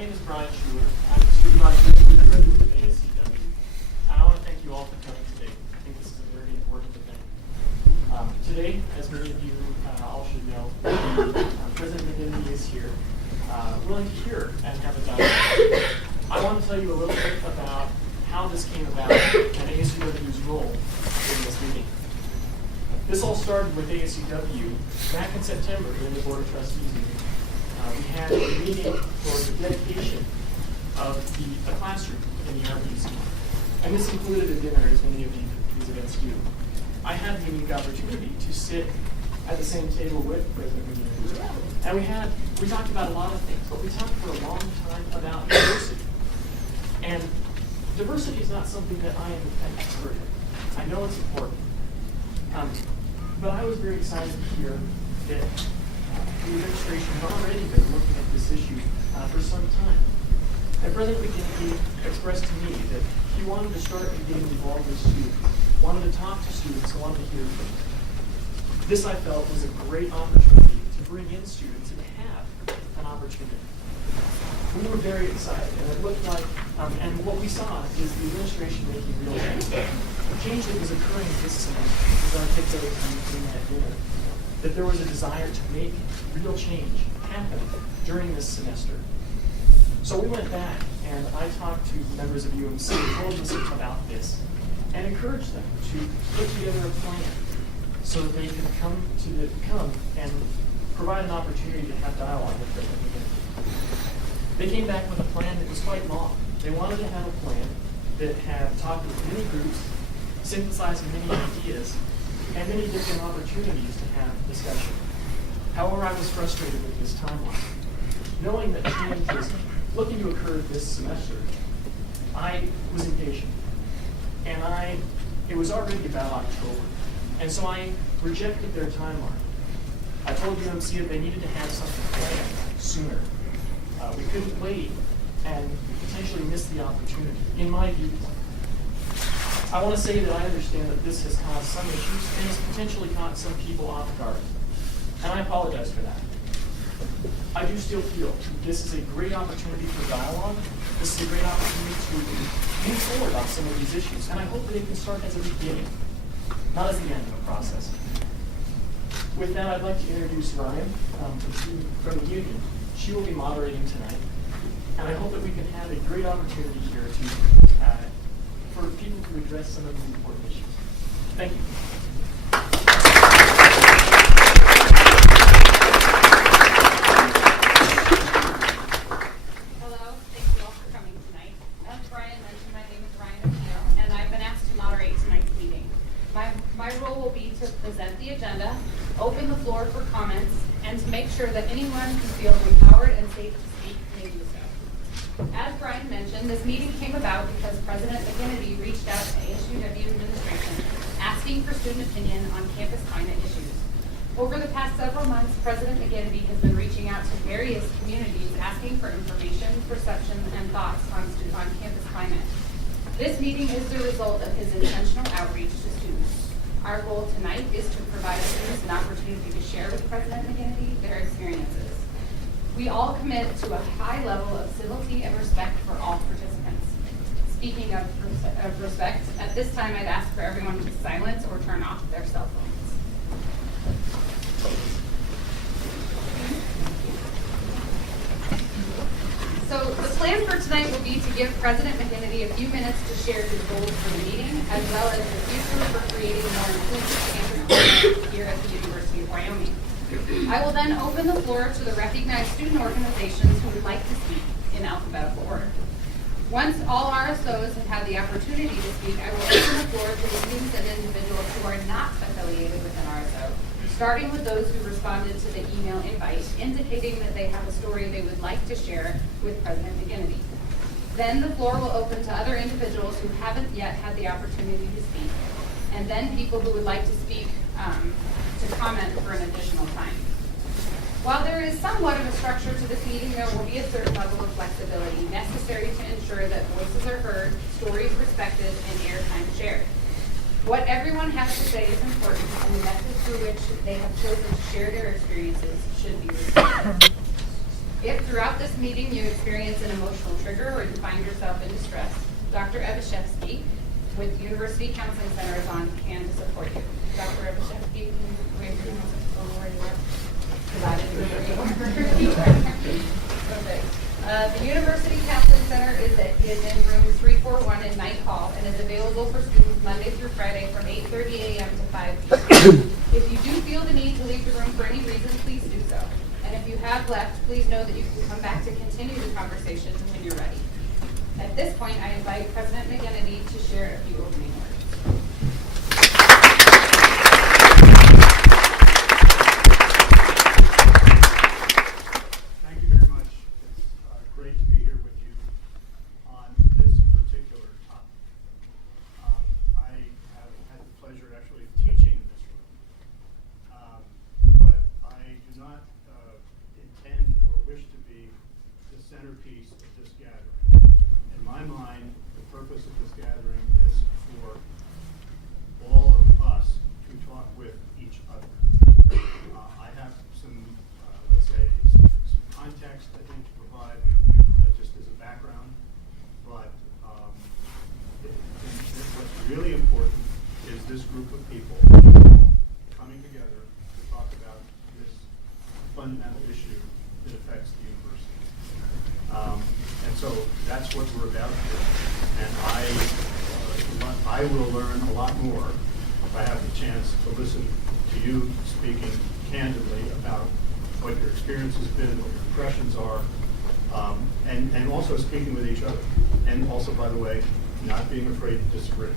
name is Brian Schuler. I'm the student body president at ASCW. I want to thank you all for coming today. I think this is a very important event. Today, as many of you all should know, President McGinty is here, willing to hear and have a dialogue. I want to tell you a little bit about how this came about and ASCW's role in this meeting. This all started with ASCW back in September in the Board of Trustees meeting. We had a meeting for the dedication of the classroom in the Art Museum. And this included a dinner, as many of these events do. I had the unique opportunity to sit at the same table with President McGinty. And we talked about a lot of things, but we talked for a long time about diversity. And diversity is not something that I am an expert in. I know it's important. But I was very excited to hear that the administration had already been looking at this issue for some time. And President McGinty expressed to me that he wanted to start getting involved with students, wanted to talk to students, and wanted to hear from them. This, I felt, was a great opportunity to bring in students and have an opportunity. We were very excited, and it looked like, and what we saw is the administration making real change. The change that was occurring this semester was articulated in that dinner, that there was a desire to make real change happen during this semester. So we went back, and I talked to members of UMC, told them about this, and encouraged them to put together a plan so that they could come and provide an opportunity to have dialogue with President McGinty. They came back with a plan that was quite long. They wanted to have a plan that had talked with many groups, synthesizing many ideas, and many different opportunities to have discussion. However, I was frustrated with this timeline. Knowing that change was looking to occur this semester, I was impatient. And it was already about October. And so I rejected their timeline. I told UMC that they needed to have something planned sooner. We couldn't wait and potentially miss the opportunity, in my viewpoint. I want to say that I understand that this has caused some issues and has potentially caught some people off guard. And I apologize for that. I do still feel this is a great opportunity for dialogue. This is a great opportunity to move forward on some of these issues. And I hope that it can start as a beginning, not as the end of a process. With that, I'd like to introduce Ryan from the union. She will be moderating tonight. And I hope that we can have a great opportunity here for people to address some of these important issues. Thank you. Hello, thank you all for coming tonight. As Brian mentioned, my name is Ryan O'Neill, and I've been asked to moderate tonight's meeting. My role will be to present the agenda, open the floor for comments, and to make sure that anyone who feels empowered and safe to speak may do so. As Brian mentioned, this meeting came about because President McGinty reached out to ASUW administration asking for student opinion on campus climate issues. Over the past several months, President McGinty has been reaching out to various communities asking for information, perceptions, and thoughts on campus climate. This meeting is the result of his intentional outreach to students. Our goal tonight is to provide students an opportunity to share with President McGinty their experiences. We all commit to a high level of civility and respect for all participants. Speaking of respect, at this time I'd ask for everyone to silence or turn off their cell phones. So the plan for tonight will be to give President McGinty a few minutes to share his goals for the meeting, as well as the future for creating more inclusive campus climate here at the University of Wyoming. I will then open the floor to the recognized student organizations who would like to speak in alphabetical order. Once all RSOs have had the opportunity to speak, I will open the floor to the students and individuals who are not affiliated with an RSO, starting with those who responded to the email invite, indicating that they have a story they would like to share with President McGinty. Then the floor will open to other individuals who haven't yet had the opportunity to speak, and then people who would like to speak to comment for an additional time. While there is somewhat of a structure to this meeting, there will be a certain level of flexibility necessary to ensure that voices are heard, stories respected, and airtime shared. What everyone has to say is important, and the method through which they have chosen to share their experiences should be respected. If throughout this meeting you experience an emotional trigger or you find yourself in distress, Dr. Evashevsky with the University Counseling Center is on hand to support you. Dr. Evashevsky, can you wave your hands over where you are? Because I didn't know where you were. Perfect. The University Counseling Center is in room 341 in Knight Hall and is available for students Monday through Friday from 8:30 a.m. to 5 p.m. If you do feel the need to leave the room for any reason, please do so. And if you have left, please know that you can come back to continue the conversation when you're ready. At this point, I invite President McGinnity to share a few opening words. Thank you very much. It's great to be here with you on this particular topic. I have had the pleasure actually of teaching in this room, but I do not intend or wish to be the centerpiece of this gathering. In my mind, the purpose of this gathering is for all of us to talk with each other. I have some, let's say, some context, I think, to provide just as a background, but what's really important is this group of people coming together to talk about this fundamental issue that affects the university. And so that's what we're about here. And I will learn a lot more if I have the chance to listen to you speaking candidly about what your experience has been, what your impressions are, and also speaking with each other. And also, by the way, not being afraid to disagree,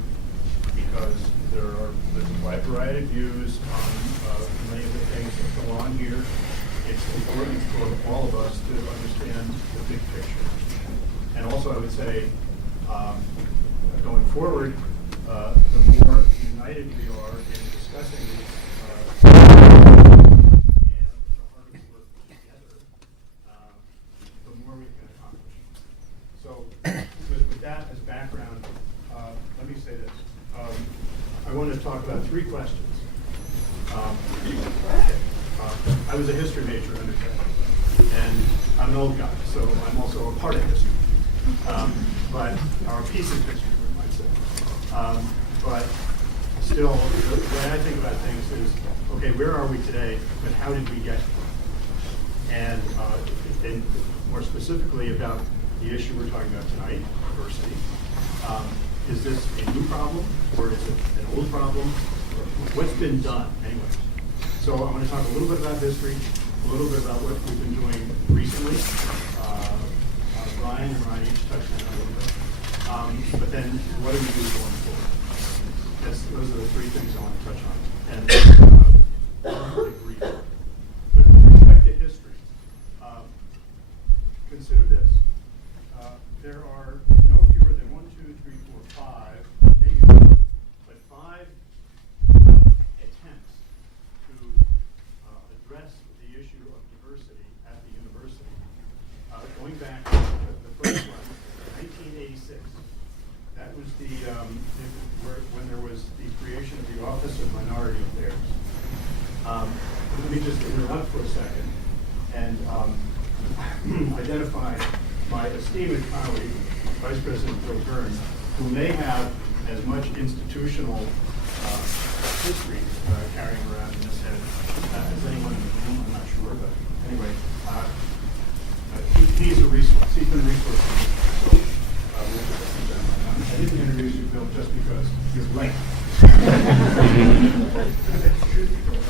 because there's a wide variety of views on many of the things that go on here. It's important for all of us to understand the big picture. And also, I would say, going forward, the more united we are in discussing these and the harder we work together, the more we can accomplish. So, with that as background, let me say this. I want to talk about three questions. I was a history major undergrad, and I'm an old guy, so I'm also a part of history. Or a piece of history, we might say. But still, the way I think about things is, okay, where are we today, and how did we get here? And more specifically about the issue we're talking about tonight, diversity. Is this a new problem, or is it an old problem? Or what's been done, anyway? So I'm going to talk a little bit about history, a little bit about what we've been doing recently. Brian and Ryan each touched on it a little bit. But then, what do we do going forward? Those are the three things I want to touch on. And agree. But with respect to history, consider this. There are no fewer than 1, 2, 3, 4, 5, maybe more, but 5 attempts to address the issue of diversity at the university. Going back to the first one, 1986. That was when there was the creation of the Office of Minority Affairs. Let me just interrupt for a second and identify my esteemed colleague, Vice President Bill Gurn, who may have as much institutional history carrying around in his head as anyone in the room. I'm not sure, but anyway, he's a resource. He's been a resource for me. So we'll get to that. I didn't introduce you, Bill, just because you're late.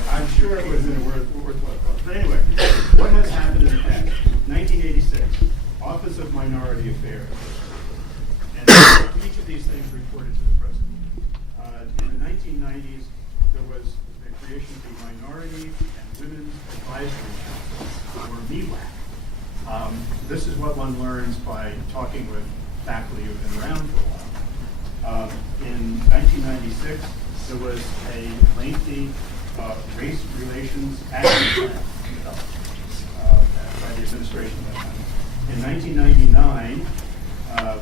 I'm sure it was worthwhile. But anyway, what has happened in the past? 1986, Office of Minority Affairs. And each of these things reported to the president. In the 1990s, there was the creation of the Minority and Women's Advisory Council, or MIWAC. This is what one learns by talking with faculty who've been around for a while. In 1996, there was a lengthy race relations action plan developed by the administration at that time. In 1999, at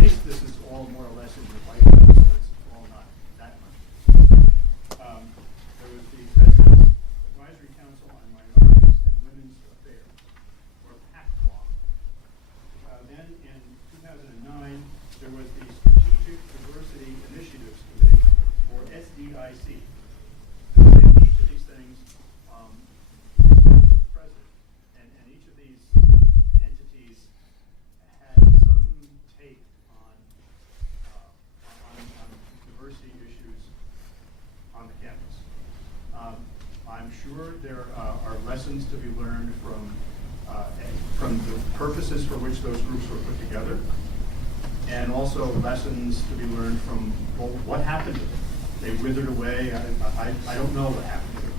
least this is all more or less in the white house, so it's all not that much. There was the President's Advisory Council on Minorities and Women's Affairs, or from the purposes for which those groups were put together, and also lessons to be learned from, well, what happened to them. They withered away. I don't know what happened to them.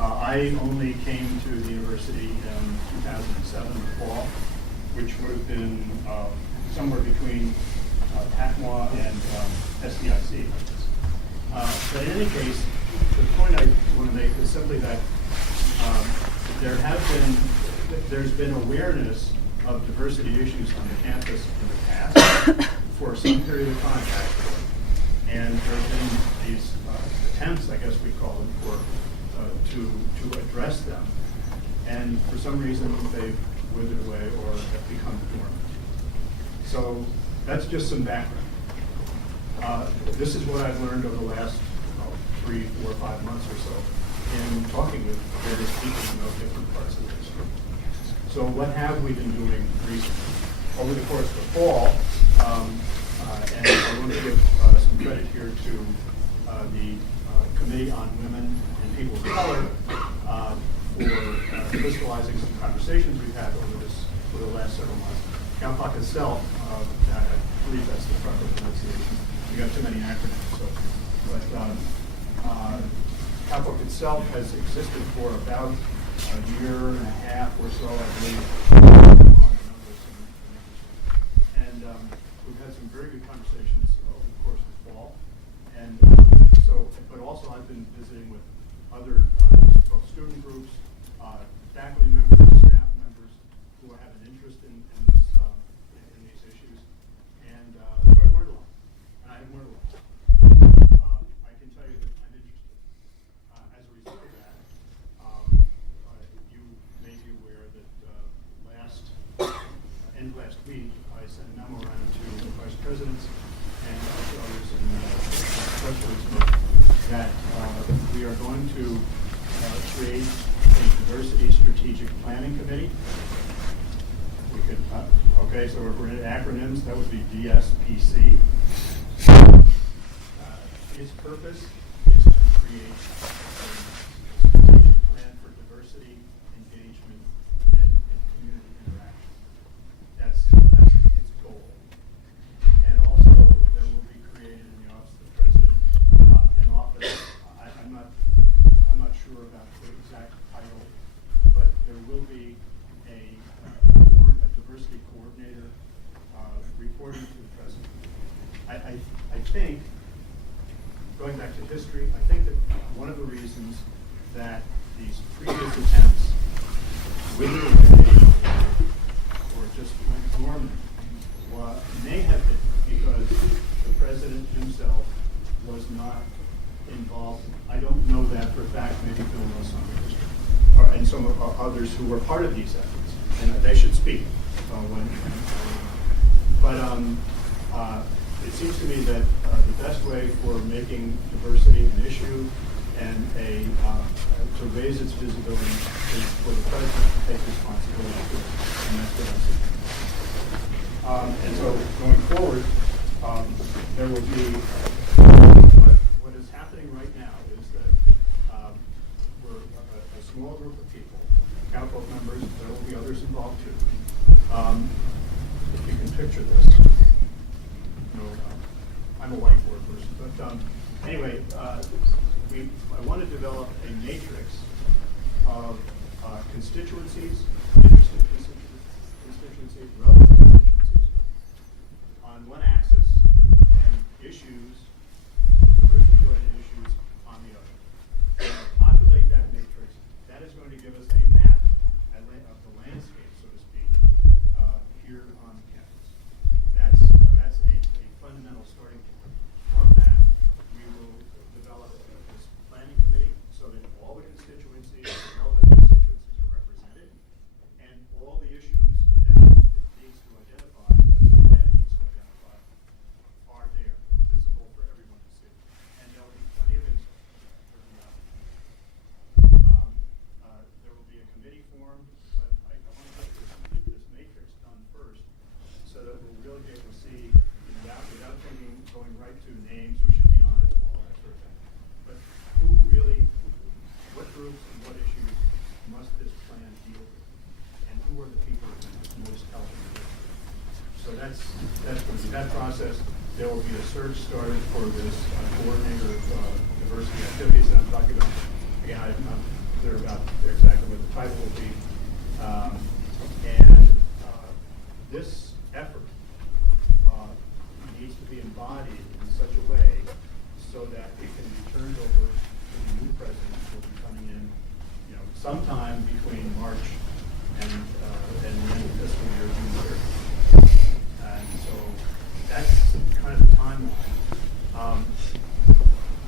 I only came to the university in 2007 in the fall, which would have been somewhere between TACMA and SDIC. But in any case, the point I want to make is simply that there's been awareness of diversity issues on the campus in the past for some period of time, actually. And there have been these attempts, I guess we call them, to address them. And for some reason, they've withered away or have become dormant. So that's just some background. This is what I've learned over the last 3, 4, 5 months or so in talking with various people from different parts of the district. So what have we been doing recently? Over the course of the fall, and I want to give some credit here to the Committee on Women and People of Color for crystallizing some conversations we've had for the last several months. CalPOC itself, I believe that's the proper pronunciation. We got too many acronyms, but CalPOC itself has existed for about a year and a half or so, I believe. And we've had some very good conversations over the course of the fall. And but also I've been visiting with other both student groups, faculty members, staff members who have an interest in these issues. And so I learned a lot. And I have learned a lot. I can tell you that I'm interested. As a result of that, you may be aware that last week I sent a memo around to the vice presidents and to others in the press release that we are going to create a diversity strategic planning committee. We could, okay, so if we're in acronyms, that would be DSPC. Its purpose is to create a strategic plan for diversity, engagement, and community interaction. That's its goal. And also, there will be created in the Office of the President an office. I'm not sure about the exact title, but there will be a diversity coordinator reporting to the President. I think, going back to history, I think that one of the reasons that these previous attempts withered away or just went dormant may have been because the President himself was not involved. I don't know that for a fact. Maybe Bill knows some of the history, and some of others who were part of these efforts, and they should speak. It seems to me that the best way for making diversity an issue and to raise its visibility is for the President to take responsibility for it, and that's what I'm saying. And so going forward, there will be what is happening right now is that we're a small group of people, CalPOC members. There will be others involved too. If you can picture this, I'm a whiteboard person, but anyway, I want to develop a matrix of constituencies, interested constituencies, relevant constituencies on one axis, and issues, diversity-related issues on the other. When I populate that matrix, that is going to give us a map of the landscape, so to speak, here on the campus. That's a fundamental starting point. From that, we will develop this planning committee so that all the constituencies, the relevant constituencies are represented, that's going to be that process. There will be a search started for this coordinator of diversity activities that I'm talking about. Again, I'm not clear about exactly what the title will be. And this effort needs to be embodied in such a way so that it can be turned over to the new president who will be coming in, sometime between March and the end of fiscal year, June 30th. And so that's kind of the timeline.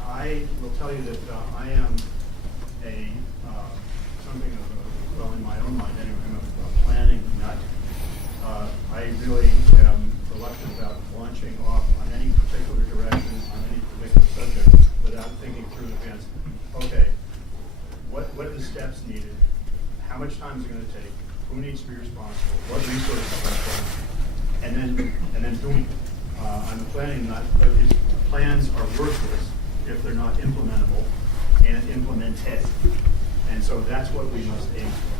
I will tell you that I am something of a, well, in my own mind anyway, I'm a planning nut. I really am reluctant about launching off on any particular direction, on any particular subject, without thinking through in advance. Okay, what are the steps needed? How much time is it going to take? Who needs to be responsible? What resources are required? And then doing it. I'm a planning nut, but plans are worthless if they're not implementable and implemented. And so that's what we must aim for.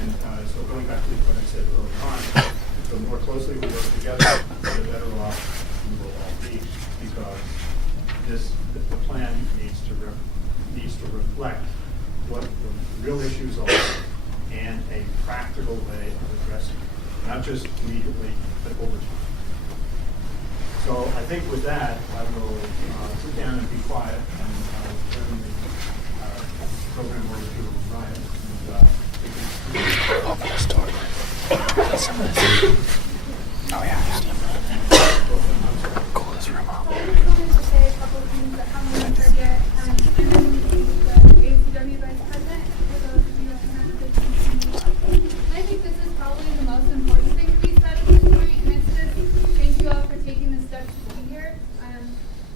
And so going back to what I said earlier on, the more closely we work together, the better off we will all be, because the plan needs to reflect what the real issues are and a practical way of addressing it, not just immediately, but over time. So I think with that, I will sit down and be quiet and turn the program over to Ryan. I'll get started. Some of this. Oh yeah, just cool this room up. I just wanted to say a couple of things that haven't been heard yet. I'm the ACW Vice President, for those of you who haven't been to me. I think this is probably the most important thing to be said at this point, and it's just thank you all for taking the steps to be here.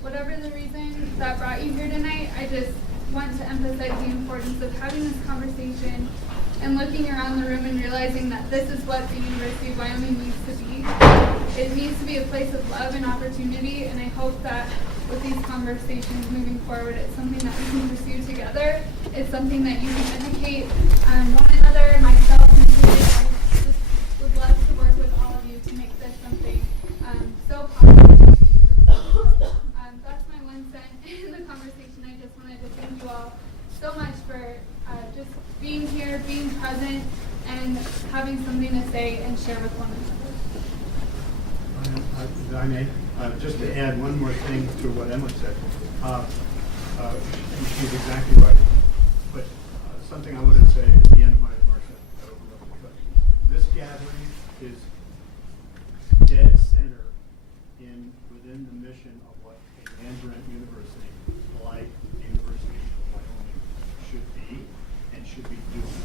Whatever the reason that brought you here tonight, I just want to emphasize the importance of having this conversation and looking around the room and realizing that this is what the University of Wyoming needs to be. It needs to be a place of love and opportunity, and I hope that with these conversations moving forward, it's something that we can pursue together. It's something that you can educate one another, myself included. I just would love to work with all of you to make this something so positive for the university. That's my 1 cent in the conversation. I just wanted to thank you all so much for just being here, being present, and having something to say and share with one another. If I may, just to add one more thing to what Emily said. She's exactly right. But something I wanted to say at the end of my remarks, I overlooked. This gathering is dead center within the mission of what a land-grant university like the University of Wyoming should be and should be doing.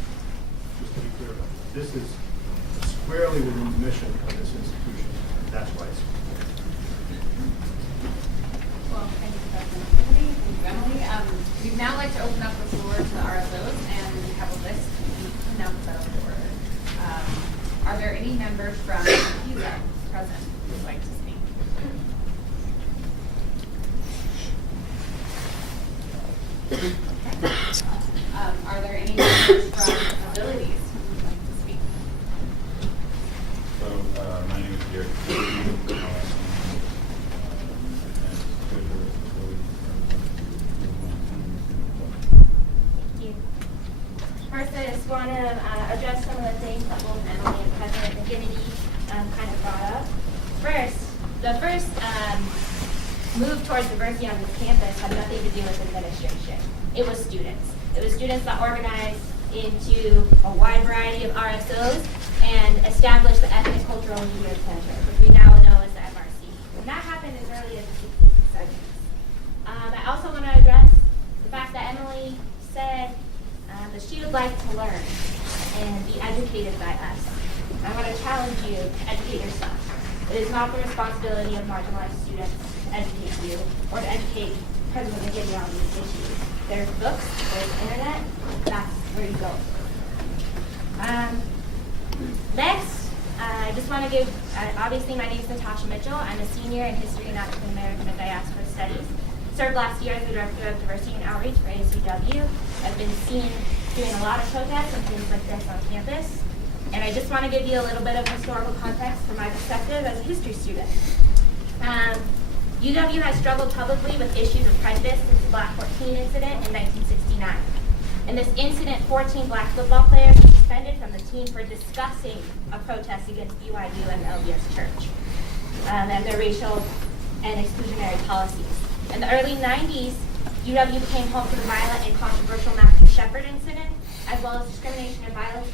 Just to be clear about that. This is squarely within the mission of this institution. That's why it's Well, thank you, President Kennedy. Thank you, Emily. We'd now like to open up the floor to the RSOs, and we have a list to announce out of order. Are there any members from PISA present who would like to speak? Are there any members from Abilities who would like to speak? So, my name is Garrett. Thank you. First, I just want to address some of the things that both Emily and President McKinney kind of brought up. The first move towards diversity on this campus had nothing to do with administration. It was students. It was students that organized into a wide variety of RSOs and established the Ethnic Cultural Media Center, which we now know as the MRC. And that happened as early as the 60s and 70s. I also want to address the fact that Emily said that she would like to learn and be educated by us. I want to challenge you to educate yourself. It is not the responsibility of marginalized students to educate you or to educate President McKinney on these issues. There's books, there's internet, that's where you go. Next, I just want to give, obviously my name is Natasha Mitchell. I'm a senior in History and African American and Diaspora Studies. Served last year as the Director of Diversity and Outreach for ACW. I've been seen doing a lot of protests and things like this on campus. And I just want to give you a little bit of historical context from my perspective as a history student. UW has struggled publicly with issues of prejudice since the Black 14 incident in 1969. In this incident, 14 Black football players were suspended from the team for discussing a protest against BYU and the LDS Church and their racial and exclusionary policies. In the early 90s, UW became home to the violent and controversial Matthew Shepard incident, as well as discrimination and violence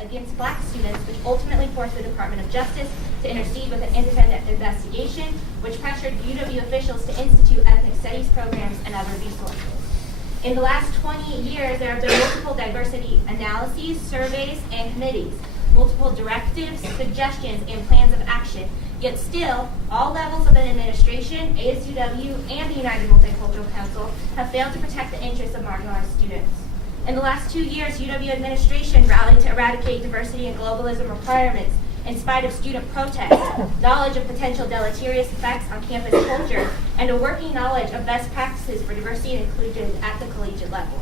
against Black students, which ultimately forced the Department of Justice to intercede with an independent investigation, which pressured UW officials to institute ethnic studies programs and other resources. In the last 20 years, there have been multiple diversity analyses, surveys, and committees, multiple directives, suggestions, and plans of action. Yet still, all levels of an administration, ASUW, and the United Multicultural Council have failed to protect the interests of marginalized students. In the last 2 years, UW administration rallied to eradicate diversity and globalism requirements in spite of student protests, knowledge of potential deleterious effects on campus culture, and a working knowledge of best practices for diversity and inclusion at the collegiate level.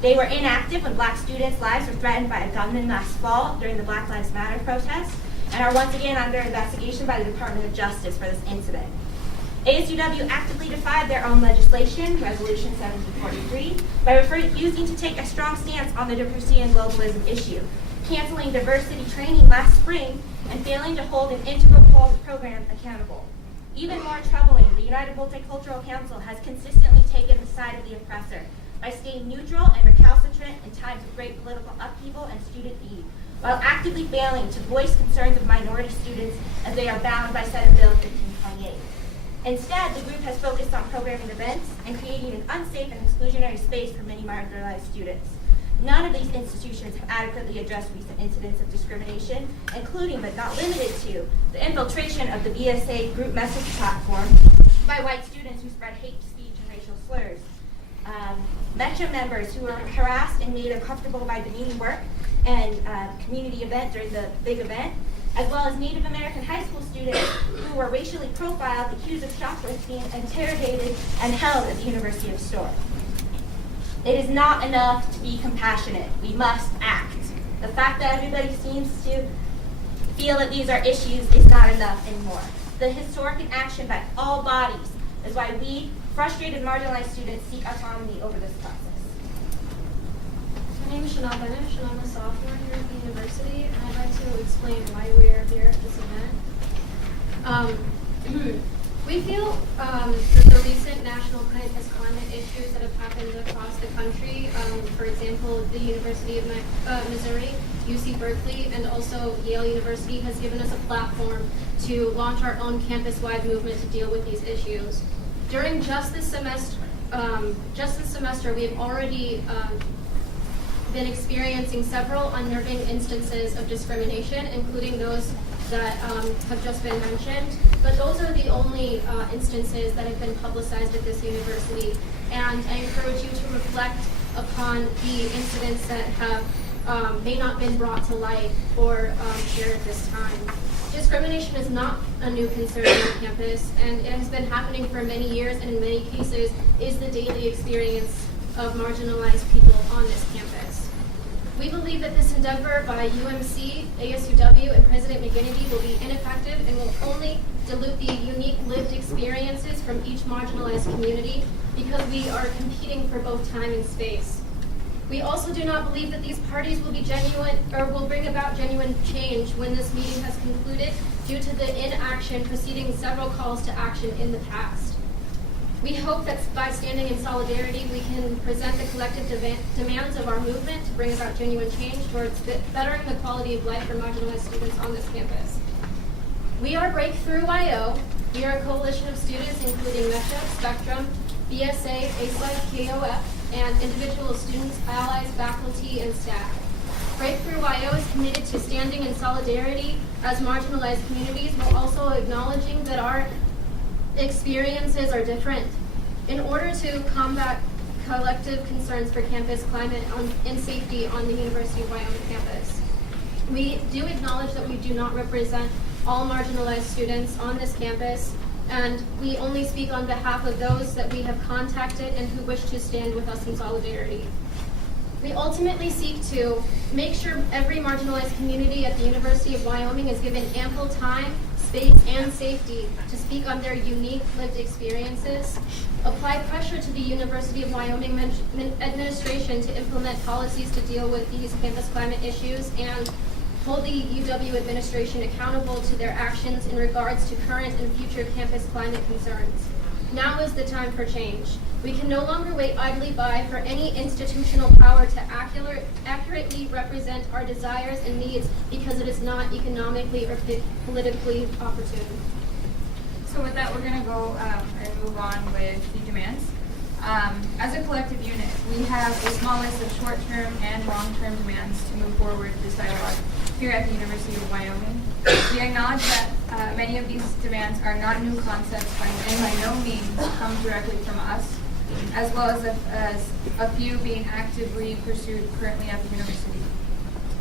They were inactive when Black students' lives were threatened by a gunman last fall during the Black Lives Matter protests, and are once again under investigation by the Department of Justice for this incident. ASUW actively defied their own legislation, Resolution 1743, by refusing to take a strong stance on the diversity and globalism issue, canceling diversity training last spring, and failing to hold an integral program accountable. Even more troubling, the United Multicultural Council has consistently taken the side of the oppressor by staying neutral and recalcitrant in times of great political upheaval and student need, while actively failing to voice concerns of minority students as they are bound by Senate Bill 1528. Instead, the group has focused on programming events and creating an unsafe and exclusionary space for many marginalized students. None of these institutions have adequately addressed recent incidents of discrimination, including but not limited to the infiltration of the BSA group message platform by white students who spread hate speech and racial slurs, Metro members who were harassed and made uncomfortable by demeaning work and community event during the big event, as well as Native American high school students who were racially profiled, accused of shoplifting, interrogated, and held at the University of Storr. It is not enough to be compassionate. We must act. The fact that everybody seems to feel that these are issues is not enough anymore. The historic inaction by all bodies is why we, frustrated marginalized students, seek autonomy over this process. My name is Chanel Benish, and I'm a sophomore here at the university, and I'd like to explain why we are here at this event. We feel that the recent national campus climate issues that have happened across the country, for example, the University of Missouri, UC Berkeley, and also Yale University, has given us a platform to launch our own campus-wide movement to deal with these issues. During just this semester, we have already been experiencing several unnerving instances of discrimination, including those that have just been mentioned, but those are the only instances that have been publicized at this university, and I encourage you to reflect upon the incidents that have may not been brought to light or shared at this time. Discrimination is not a new concern on campus, and it has been happening for many years, and in many cases is the daily experience of marginalized people on this campus. We believe that this endeavor by UMC, ASUW, and President McGinnity will be ineffective and will only dilute the unique lived experiences from each marginalized community because we are competing for both time and space. We also do not believe that these parties will be genuine or will bring about genuine change when this meeting has concluded due to the inaction preceding several calls to action in the past. We hope that by standing in solidarity, we can present the collective demands of our movement to bring about genuine change towards bettering the quality of life for marginalized students on this campus. We are Breakthrough YO. We are a coalition of students including Metro, Spectrum, BSA, ASLIFE, KOF, and individual students, allies, faculty, and staff. Breakthrough YO is committed to standing in solidarity as marginalized communities while also acknowledging that our experiences are different. In order to combat collective concerns for campus climate and safety on the University of Wyoming campus, we do acknowledge that we do not represent all marginalized students on this campus, and we only speak on behalf of those that we have contacted and who wish to stand with us in solidarity. We ultimately seek to make sure every marginalized community at the University of Wyoming is given ample time, space, and safety to speak on their unique lived experiences, apply pressure to the University of Wyoming administration to implement policies to deal with these campus climate issues, and hold the UW administration accountable to their actions in regards to current and future campus climate concerns. Now is the time for change. We can no longer wait idly by for any institutional power to accurately represent our desires and needs because it is not economically or politically opportune. So with that, we're going to go and move on with the demands. As a collective unit, we have a small list of short-term and long-term demands to move forward this dialogue here at the University of Wyoming. We acknowledge that many of these demands are not new concepts and by no means come directly from us, as well as a few being actively pursued currently at the university.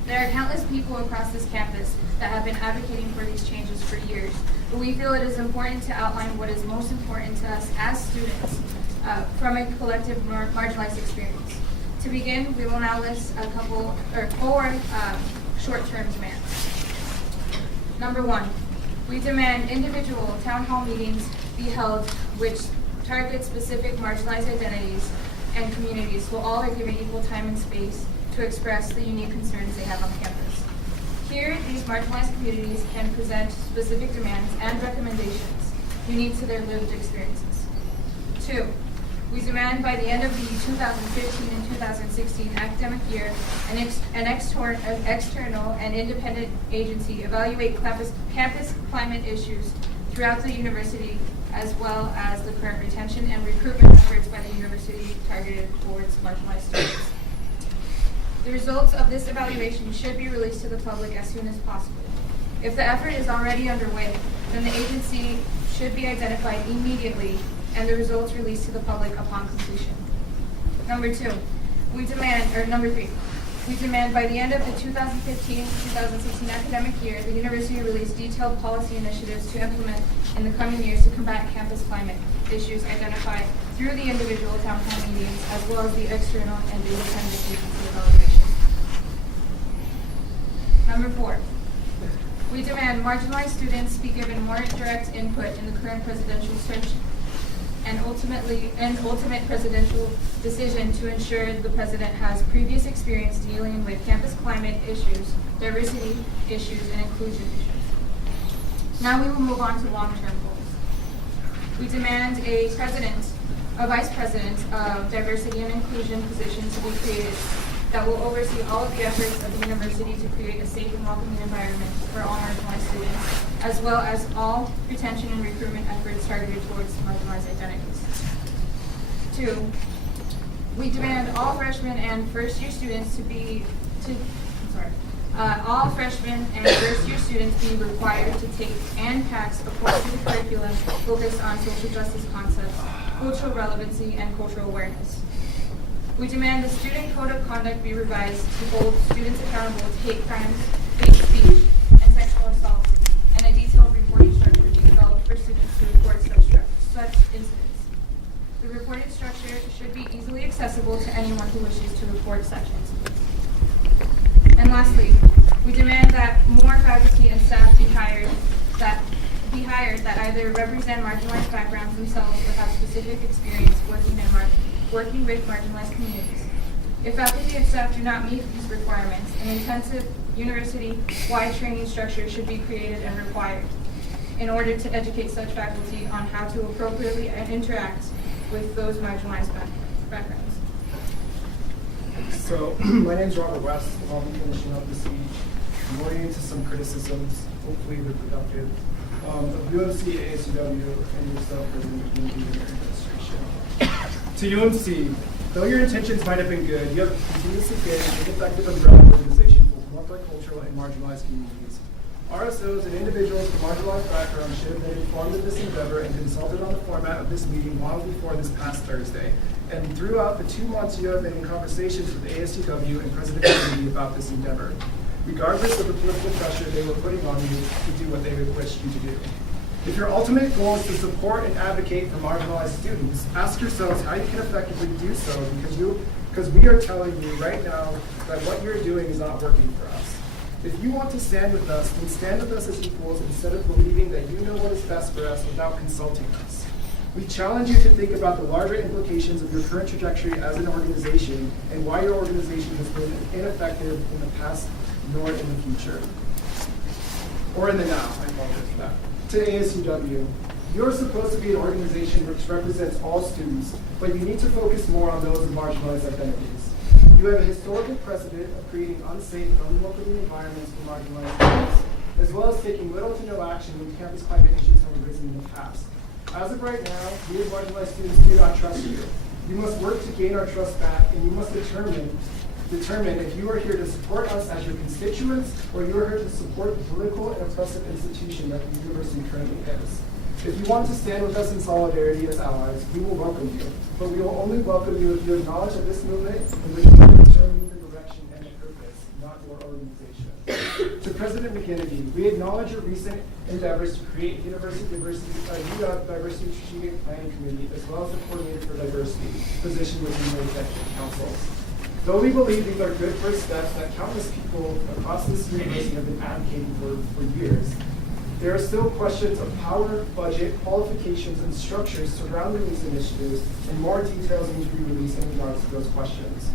There are countless people across this campus that have been advocating for these changes for years, but we feel it is important to outline what is most important to us as students from a collective marginalized experience. To begin, we will now list four short-term demands. Number one, we demand individual town hall meetings be held which target specific marginalized identities and communities so all are given equal time and space to express the unique concerns they have on campus. Here, these marginalized communities can present specific demands and recommendations unique to their lived experiences. Two, we demand by the end of the 2015 and 2016 academic year, an external and independent agency evaluate campus climate issues throughout the university, as well as the current retention and recruitment efforts by the university targeted towards marginalized students. The results of this evaluation should be released to the public as soon as possible. If the effort is already underway, then the agency should be identified immediately and the results released to the public upon completion. Number three, we demand by the end of the 2015-2016 academic year, the university release detailed policy initiatives to implement in the coming years to combat campus climate issues identified through the individual town hall meetings, as well as the external and independent agency evaluation. Number four, we demand marginalized students be given more direct input in the current presidential search and ultimate presidential decision to ensure the president has previous experience dealing with campus climate issues, diversity issues, and inclusion issues. Now we will move on to long-term goals. We demand a vice president of diversity and inclusion position to be created that will oversee all of the efforts of the university to create a safe and welcoming environment for all marginalized students, as well as all retention and recruitment efforts targeted towards marginalized identities. Two, we demand all freshmen and first-year students all freshmen and first-year students be required to take ANPACs according to the curriculum focused on social justice concepts, cultural relevancy, and cultural awareness. We demand the student code of conduct be revised to hold students accountable to hate crimes, hate speech, and sexual assault, and a detailed reporting structure be developed for students to report such incidents. The reporting structure should be easily accessible to anyone who wishes to report such incidents. And lastly, we demand that more faculty and staff be hired that either represent marginalized backgrounds themselves or have specific experience working with marginalized communities. If faculty and staff do not meet these requirements, an intensive university-wide training structure should be created and required in order to educate such faculty on how to appropriately interact with those marginalized backgrounds. So, my name is Robert West, and I'll be finishing up this speech. I'm going into some criticisms, hopefully they're productive, of UMC, ASUW, and yourself, President Kennedy, and your administration. To UMC, though your intentions might have been good, you have continuously been an ineffective umbrella organization for multicultural and marginalized communities. RSOs and individuals from marginalized backgrounds should have been informed of this endeavor and consulted on the format of this meeting long before this past Thursday. And throughout the 2 months you have been in conversations with ASUW and President Kennedy about this endeavor, regardless of the political pressure they were putting on you to do what they would wish you to do. If your ultimate goal is to support and advocate for marginalized students, ask yourselves how you can effectively do so, because you Because we are telling you right now that what you're doing is not working for us. If you want to stand with us, then stand with us as equals instead of believing that you know what is best for us without consulting us. We challenge you to think about the larger implications of your current trajectory as an organization and why your organization has been ineffective in the past nor in the future. Or in the now, I apologize for that. To ASUW, you're supposed to be an organization which represents all students, but you need to focus more on those with marginalized identities. You have a historical precedent of creating unsafe and unwelcoming environments for marginalized students, as well as taking little to no action when campus climate issues have arisen in the past. As of right now, we as marginalized students do not trust you. You must work to gain our trust back, and you must determine if you are here to support us as your constituents, or you are here to support the political and oppressive institution that the university currently is. If you want to stand with us in solidarity as allies, we will welcome you. But we will only welcome you if you acknowledge that this movement in which you are determining the direction and the purpose, not your organization. To President McKinney, we acknowledge your recent endeavors to create University Diversity Strategic Planning Committee, as well as the Coordinator for Diversity position within the Executive Council. Though we believe these are good first steps that countless people across this university have been advocating for years, there are still questions of power, budget, qualifications, and structures surrounding these initiatives, and more details need to be released in regards to those questions.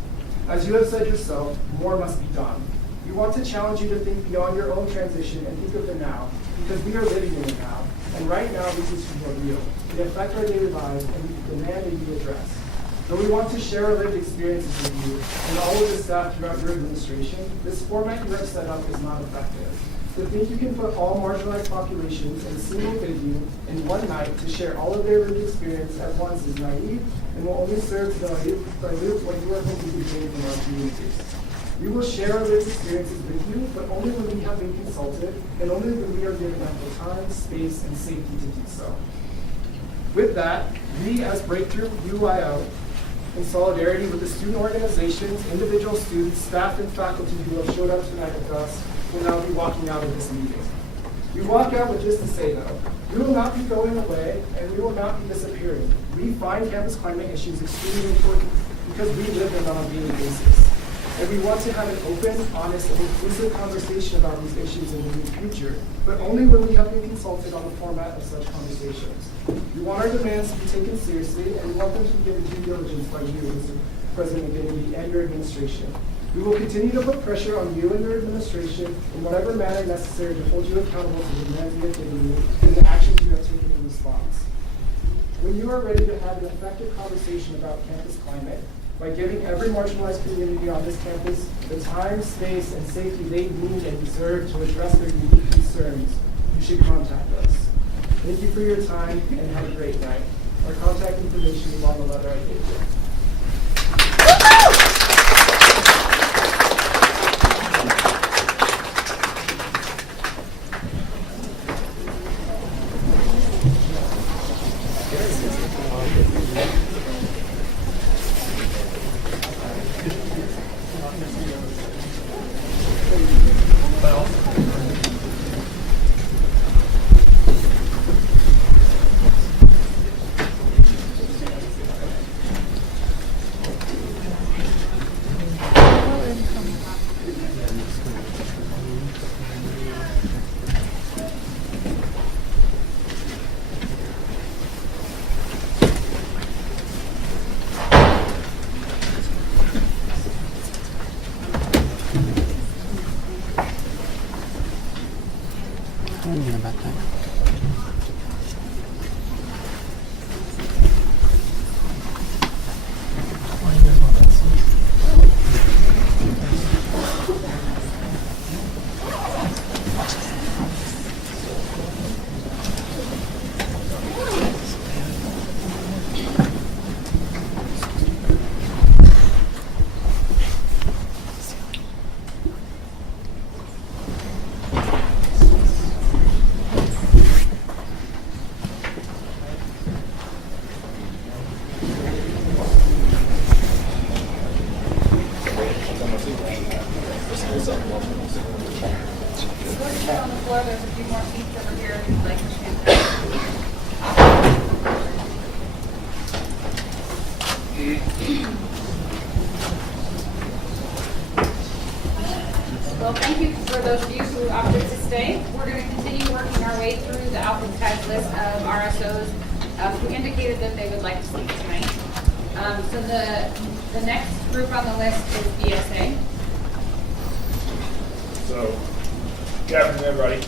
As you have said yourself, more must be done. We want to challenge you to think beyond your own transition and think of the now, because we are living in it now, and right now these issues are real. They affect our daily lives, and we demand they be addressed. Though we want to share our lived experiences with you and all of the staff throughout your administration, this format you have set up is not effective. To think you can put all marginalized populations in a single venue in one night to share all of their lived experience at once is naive and will only serve to dilute what you are hoping to gain from our communities. We will share our lived experiences with you, but only when we have been consulted and only when we are given ample time, space, and safety to do so. With that, we as Breakthrough UIO, in solidarity with the student organizations, individual students, staff, and faculty who have showed up tonight with us, will now be walking out of this meeting. We walk out with this to say, though, we will not be going away, and we will not be disappearing. We find campus climate issues extremely important because we live them on a daily basis. And we want to have an open, honest, and inclusive conversation about these issues in the near future, but only when we have been consulted on the format of such conversations. We want our demands to be taken seriously, and we want them to be given due diligence by you, Mr. President McKinney, and your administration. We will continue to put pressure on you and your administration in whatever manner necessary to hold you accountable for the demands we have given you and the actions you have taken in response. When you are ready to have an effective conversation about campus climate, by giving every marginalized community on this campus the time, space, and safety they need and deserve to address their unique concerns, you should contact us. Thank you for your time and have a great night. Our contact information is on the letter I gave you. About that. On the floor, there's a few more seats over here if you'd like to choose. Well, thank you for those of you who opted to stay. We're going to continue working our way through the alphabetized list of RSOs who indicated that they would like to speak tonight. So the next group on the list is BSA. So, good afternoon, everybody.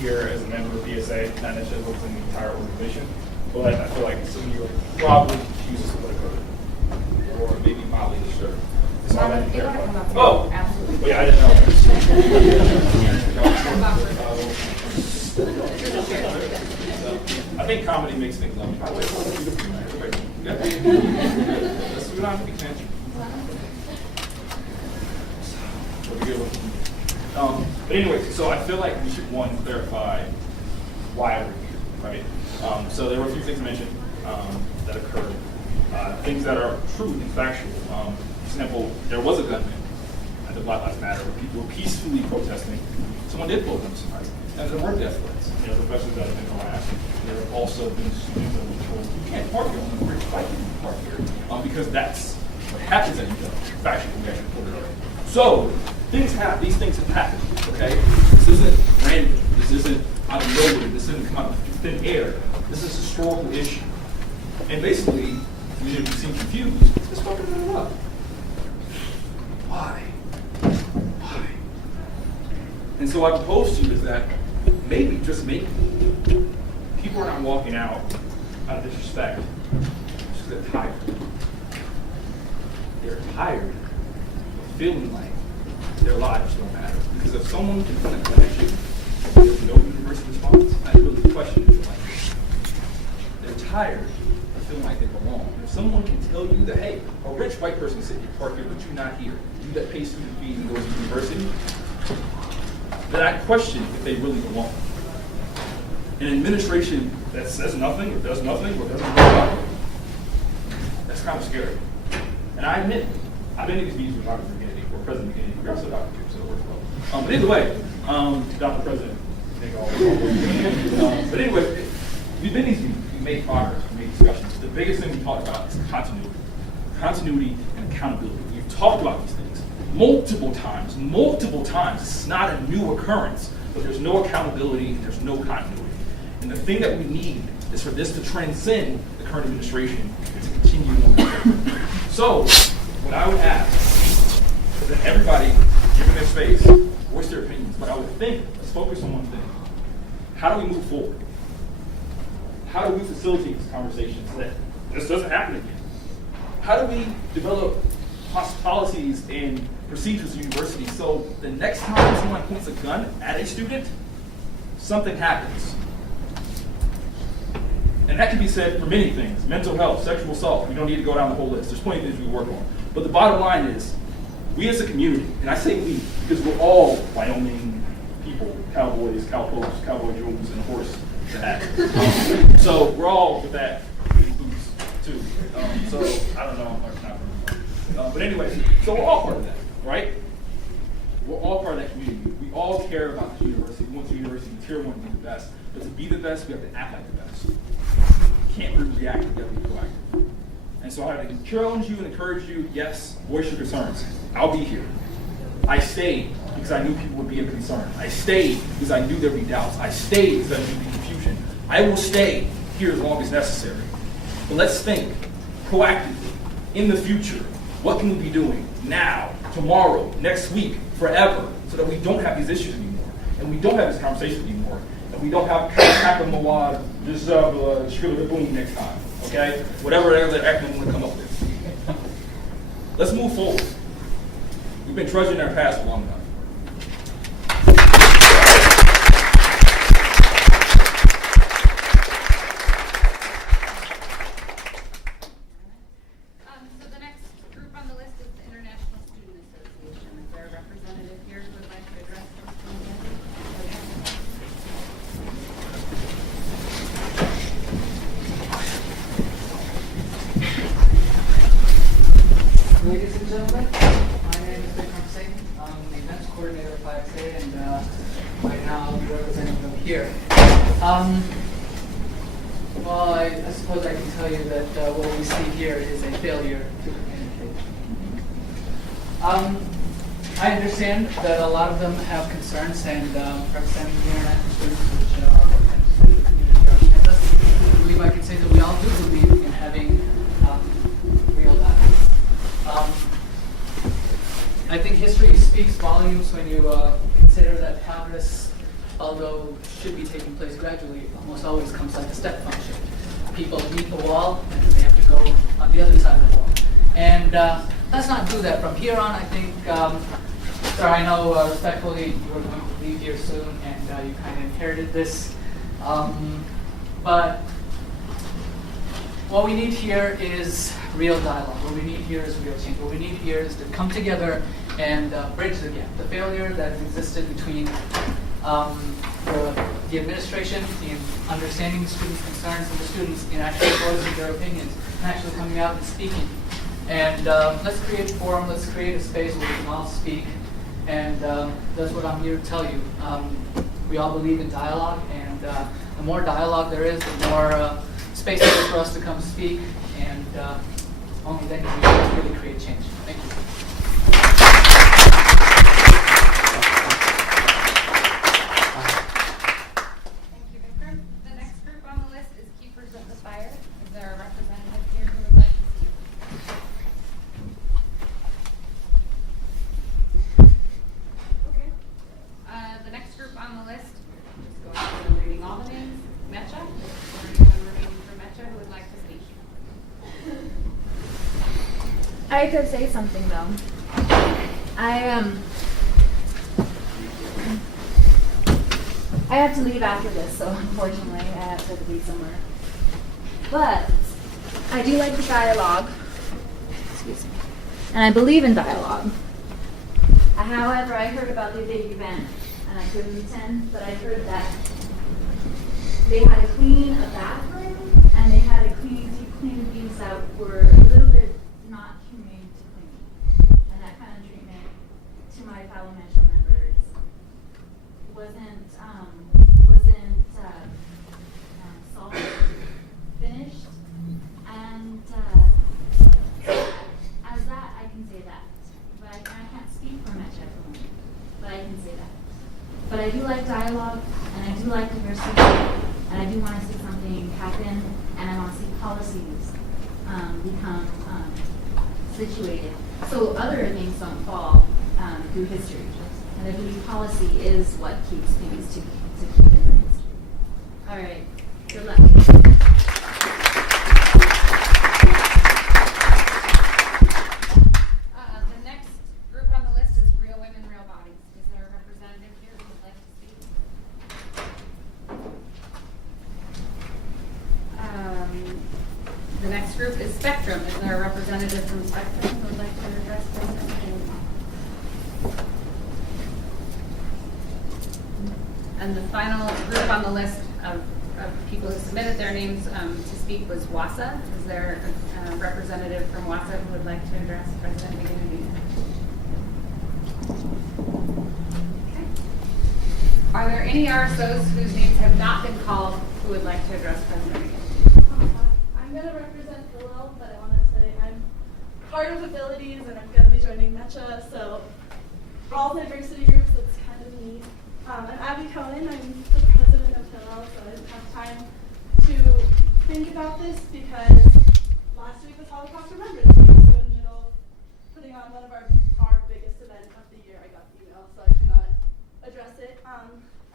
Here as a member of BSA, not necessarily within the entire organization, but I feel like some of you are probably confused as to what occurred, or maybe mildly disturbed. So I'm going to clarify. Oh, Absolutely. well, yeah, I didn't know. I think comedy makes things up. By the way, let's do it on the fancy. But anyway, so I feel like we should, one, clarify why we're here, right? So there were a few things mentioned that occurred, things that are true and factual. For example, there was a gunman at the Black Lives Matter where people were peacefully protesting. Someone did pull them surprisingly, and there were death threats. You know, professors that have been harassed. There have also been students that were told, you can't park here on the bridge, why can't you park here? Because that's what happens at UW. Factual, we actually pulled it up. So, these things have happened, okay? This isn't random. This isn't out of nowhere. This isn't come out of thin air. This is a historical issue. And basically, you seem confused, just fucking it up. Why? Why? And so I propose to you is that maybe, just maybe, people are not walking out of disrespect because they're tired. They're tired of feeling like their lives don't matter. Because if someone can put a connection, there's no universal response, I really question it. Like, they're tired of feeling like they belong. If someone can tell you that, hey, a rich white person said you park here, but you're not here, you that pay student fees and goes to university, then I question if they really belong. An administration that says nothing or does nothing or doesn't know about it, that's kind of scary. And I admit, I've been in these meetings with Dr. Kennedy or President Kennedy. You're also Dr. Kennedy, so it works well. But either way, Dr. President, but anyway, we've been in these meetings, we made progress, we made discussions. The biggest thing we talked about is continuity. Continuity and accountability. We've talked about these things multiple times. This is not a new occurrence, but there's no accountability and there's no continuity. And the thing that we need is for this to transcend the current administration and to continue on. So, what I would ask is that everybody, given their space, voice their opinions, but I would think, let's focus on one thing. How do we move forward? How do we facilitate this conversation so that this doesn't happen again? How do we develop policies and procedures at universities so the next time someone points a gun at a student, something happens? And that can be said for many things. Mental health, sexual assault. We don't need to go down the whole list. There's plenty of things we work on. But the bottom line is, we as a community, and I say we because we're all Wyoming people, cowboys, cowpokes, cowboy jewels, and horse to have. So we're all with that boots too. So I don't know. But anyway, so we're all part of that, right? We're all part of that community. We all care about this university. We want the university to tier one to be the best. But to be the best, we have to act like the best. We can't really react, we have to be proactive. And so I challenge you and encourage you, yes, voice your concerns. I'll be here. I stayed because I knew people would be of concern. I stayed because I knew there'd be doubts. I stayed because I knew there'd be confusion. I will stay here as long as necessary. But let's think proactively in the future. What can we be doing now, tomorrow, next week, forever, so that we don't have these issues anymore, and we don't have this conversation anymore, and we don't have Kakamawad, just boom next time, okay? Whatever that acronym we want to come up with. Let's move forward. We've been trudging our past for long enough. So the next group on the list is the International Student Association. Is there a representative here who would like to address this? Ladies and gentlemen, my name is Vikram Singh. I'm the events coordinator of 5XA, and right now I'll be representing them here. Well, I suppose I can tell you that what we see here is a failure to communicate. I understand that a lot of them have concerns, and representing the international students, which are the community on campus, I believe I can say that we all do believe in having real dialogue. I think history speaks volumes when you consider that progress, although should be taking place gradually, almost always comes like a step function. People meet the wall, and then they have to go on the other side of the wall. And let's not do that. From here on, I think, sir, I know respectfully you are going to leave here soon, and you kind of inherited this. But what we need here is real dialogue. What we need here is real change. What we need here is to come together and bridge the gap. The failure that has existed between the administration in understanding the students' concerns and the students in actually voicing their opinions and actually coming out and speaking. And let's create a forum, let's create a space where we can all speak. And that's what I'm here to tell you. We all believe in dialogue, and the more dialogue there is, the more space there is for us to come speak, and only then can we really create change. Thank you. Thank you, Vikram. The next group on the list is Keepers of the Fire. Is there a representative here who would like to speak? Okay. The next group on the list, just going through reading all the names. Mecha. Is there anyone remaining for Mecha who would like to speak? I could say something though. I have to leave after this, so unfortunately I have to leave somewhere. But I do like the dialogue. Excuse me. And I believe in dialogue. However, I heard about the big event and I couldn't attend, but I heard that they had to clean a bathroom and they had to clean the beams out were a little bit not humane to clean. And that kind of treatment to my fellow Metro members wasn't solved, finished, and as that I can say that. But I can't speak for Metro at the moment, but I can say that. But I do like dialogue, and I do like diversity, and I do want to see something happen, and I want to see policies become situated so other things don't fall through history. And I believe policy is what keeps things to keep in history. All right, good luck. The next group on the list is Real Women, Real Bodies. Is there a representative here who would like to speak? The next group is Spectrum. Is there a representative from Spectrum who would like to address President McKinney? And the final group on the list of people who submitted their names to speak was WASA. Is there a representative from WASA who would like to address President McKinney? Okay. Are there any RSOs whose names have not been called who would like to address President McKinney? I'm going to represent Hillel, but I want to say I'm part of Abilities and I'm going to be joining MECHA, so for all diversity groups, that's kind of me. I'm Abby Cohen, I'm the president of Hillel, so I didn't have time to think about this because last week was Holocaust Remembrance Week, so in the middle of putting on one of our biggest events of the year, I got the email, so I cannot address it. I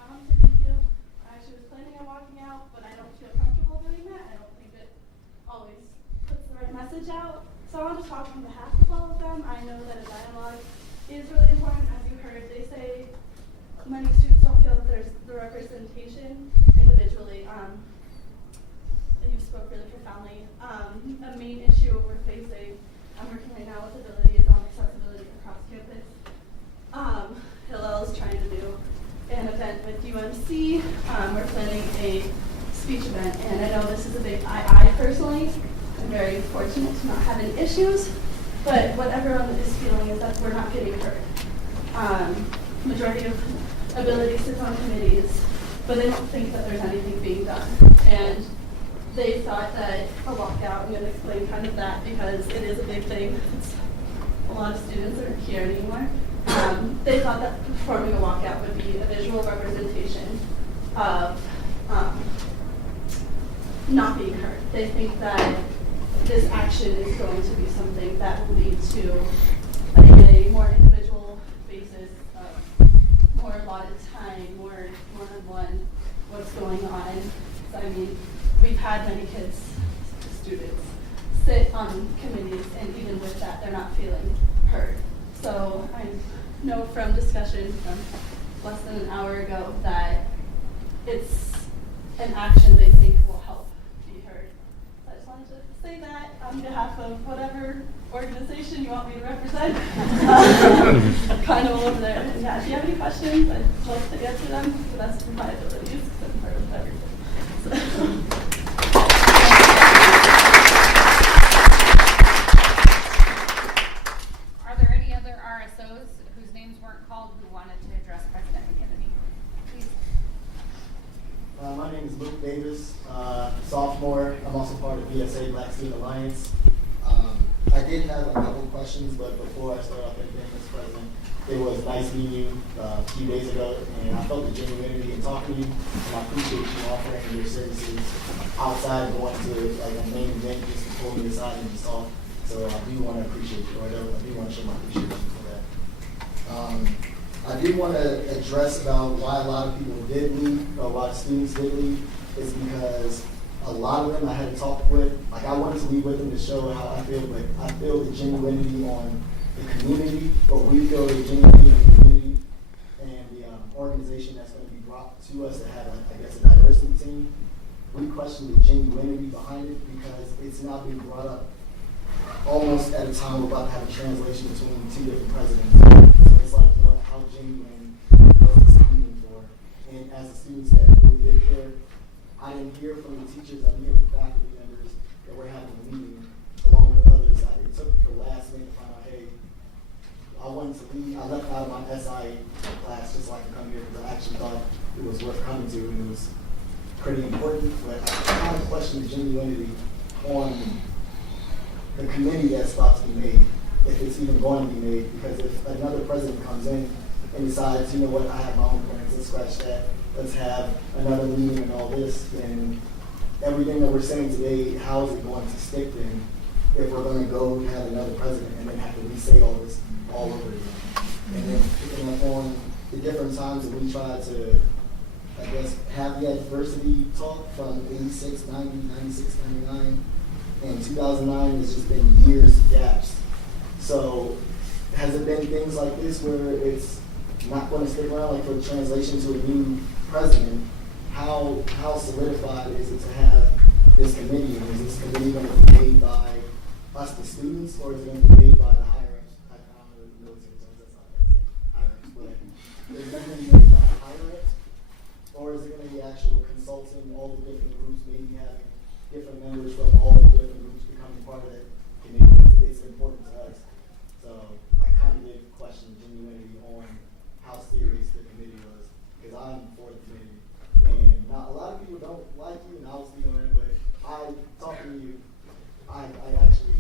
want to say thank you. I actually was planning on walking out, but I don't feel comfortable doing that. I don't think it always puts the right message out. So I want to talk on behalf of all of them. I know that a dialogue is really important. As you heard, they say many students don't feel that there's the representation individually. You spoke really profoundly. A main issue we're facing, I'm working right now with Ability, is on accessibility across campus. Hillel is trying to do an event with UMC. We're planning a speech event, and I know this is a big I personally am very fortunate to not have any issues, but what everyone is feeling is that we're not getting heard. Majority of Ability sits on committees, but they don't think that there's anything being done. And they thought that a walkout, I'm going to explain kind of that because it is a big thing. It's a lot of students aren't here anymore. They thought that performing a walkout would be a visual representation of not being heard. They think that this action is going to be something that will lead to a more individual basis of more allotted time, more one-on-one, what's going on. So, I mean, we've had many kids, students, sit on committees, and even with that, they're not feeling heard. So I know from discussion from less than an hour ago that it's an action they think will help be heard. So I just wanted to say that on behalf of whatever organization you want me to represent. Kind of all over there. And yeah, if you have any questions, I'd like to answer them to the best of my abilities because I'm part of everything. So. Are there any other RSOs whose names weren't called who wanted to address President McKennedy? Please. My name is Luke Davis, sophomore. I'm also part of BSA Black Student Alliance. I did have a couple of questions, but before I start off anything, Mr. President, it was nice meeting you a few days ago, and I felt the genuinity in talking to you, and I appreciate you offering your services outside of going to like a main event just to pull me aside and just talk. So I do want to appreciate you, or I do want to show my appreciation for that. I did want to address about why a lot of people did leave, or why students did leave, is because a lot of them I had to talk with. Like I wanted to leave with them to show how I feel, but I feel the genuinity on the community, but we feel the genuinity in the community and the organization that's going to be brought to us to have, I guess, a diversity team. We question the genuinity behind it because it's not being brought up almost at a time we're about to have a translation between two different presidents. So it's like, you know, how genuine was this meeting for? And as the students that really did care, I didn't hear from the teachers, I didn't hear from faculty members that we're having a meeting along with others. It took the last minute to find out, hey, I wanted to leave. I left out of my SI class just so I could come here because I actually thought it was worth coming to and it was pretty important. But I kind of question the genuinity on the committee that's about to be made, if it's even going to be made. Because if another president comes in and decides, you know what, I have my own plans, let's scratch that, let's have another meeting and all this, then everything that we're saying today, how is it going to stick then if we're going to go have another president and then have to re-say all this all over again? And then picking up on the different times that we try to, I guess, have the adversity talk from 86, 90, 96, 99, and 2009 has just been years gaps. So has it been things like this where it's not going to stick around, like for the translation to a new president? How solidified is it to have this committee? And is this committee going to be made by us, the students, or is it going to be made by the higher-ups? I don't know the military terms, that's not bad to say higher-ups, but is it going to be made by the higher-ups? Or is it going to be actual consulting all the different groups, maybe having different members from all the different groups becoming part of that committee? It's important to us. So I kind of did question genuinity on how serious the committee was, because I'm for the committee. And not, a lot of people don't like you, and I was the owner, but talking to you, I actually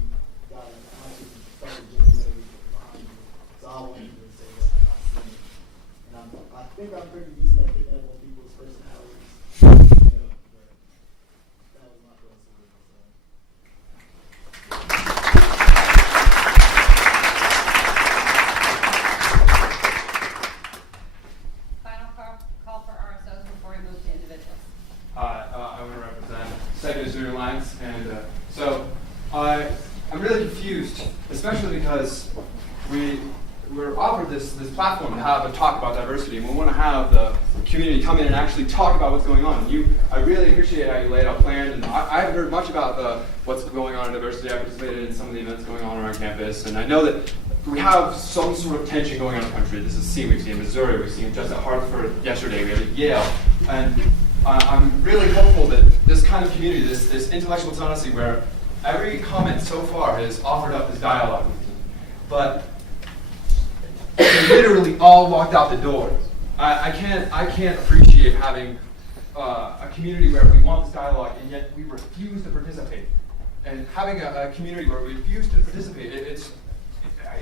got it. I actually started genuinity behind you. So I wanted you to say that I've seen it. And I think I'm pretty decent at picking up on people's personalities. You know, but that was my first word. Final call for RSOs before we move to individuals. I want to represent Second Student Alliance, and so I'm really confused, especially because we're offered this platform to have a talk about diversity, and we want to have the community come in and actually talk about what's going on. I really appreciate how you laid out plans, and I haven't heard much about what's going on in diversity. I participated in some of the events going on around campus, and I know that we have some sort of tension going on in the country. This is we've seen in Missouri, we've seen just at Hartford yesterday, we had at Yale, and I'm really hopeful that this kind of community, this intellectual honesty where every comment so far has offered up this dialogue with me, but they literally all walked out the door. I can't appreciate having a community where we want this dialogue and yet we refuse to participate. And having a community where we refuse to participate,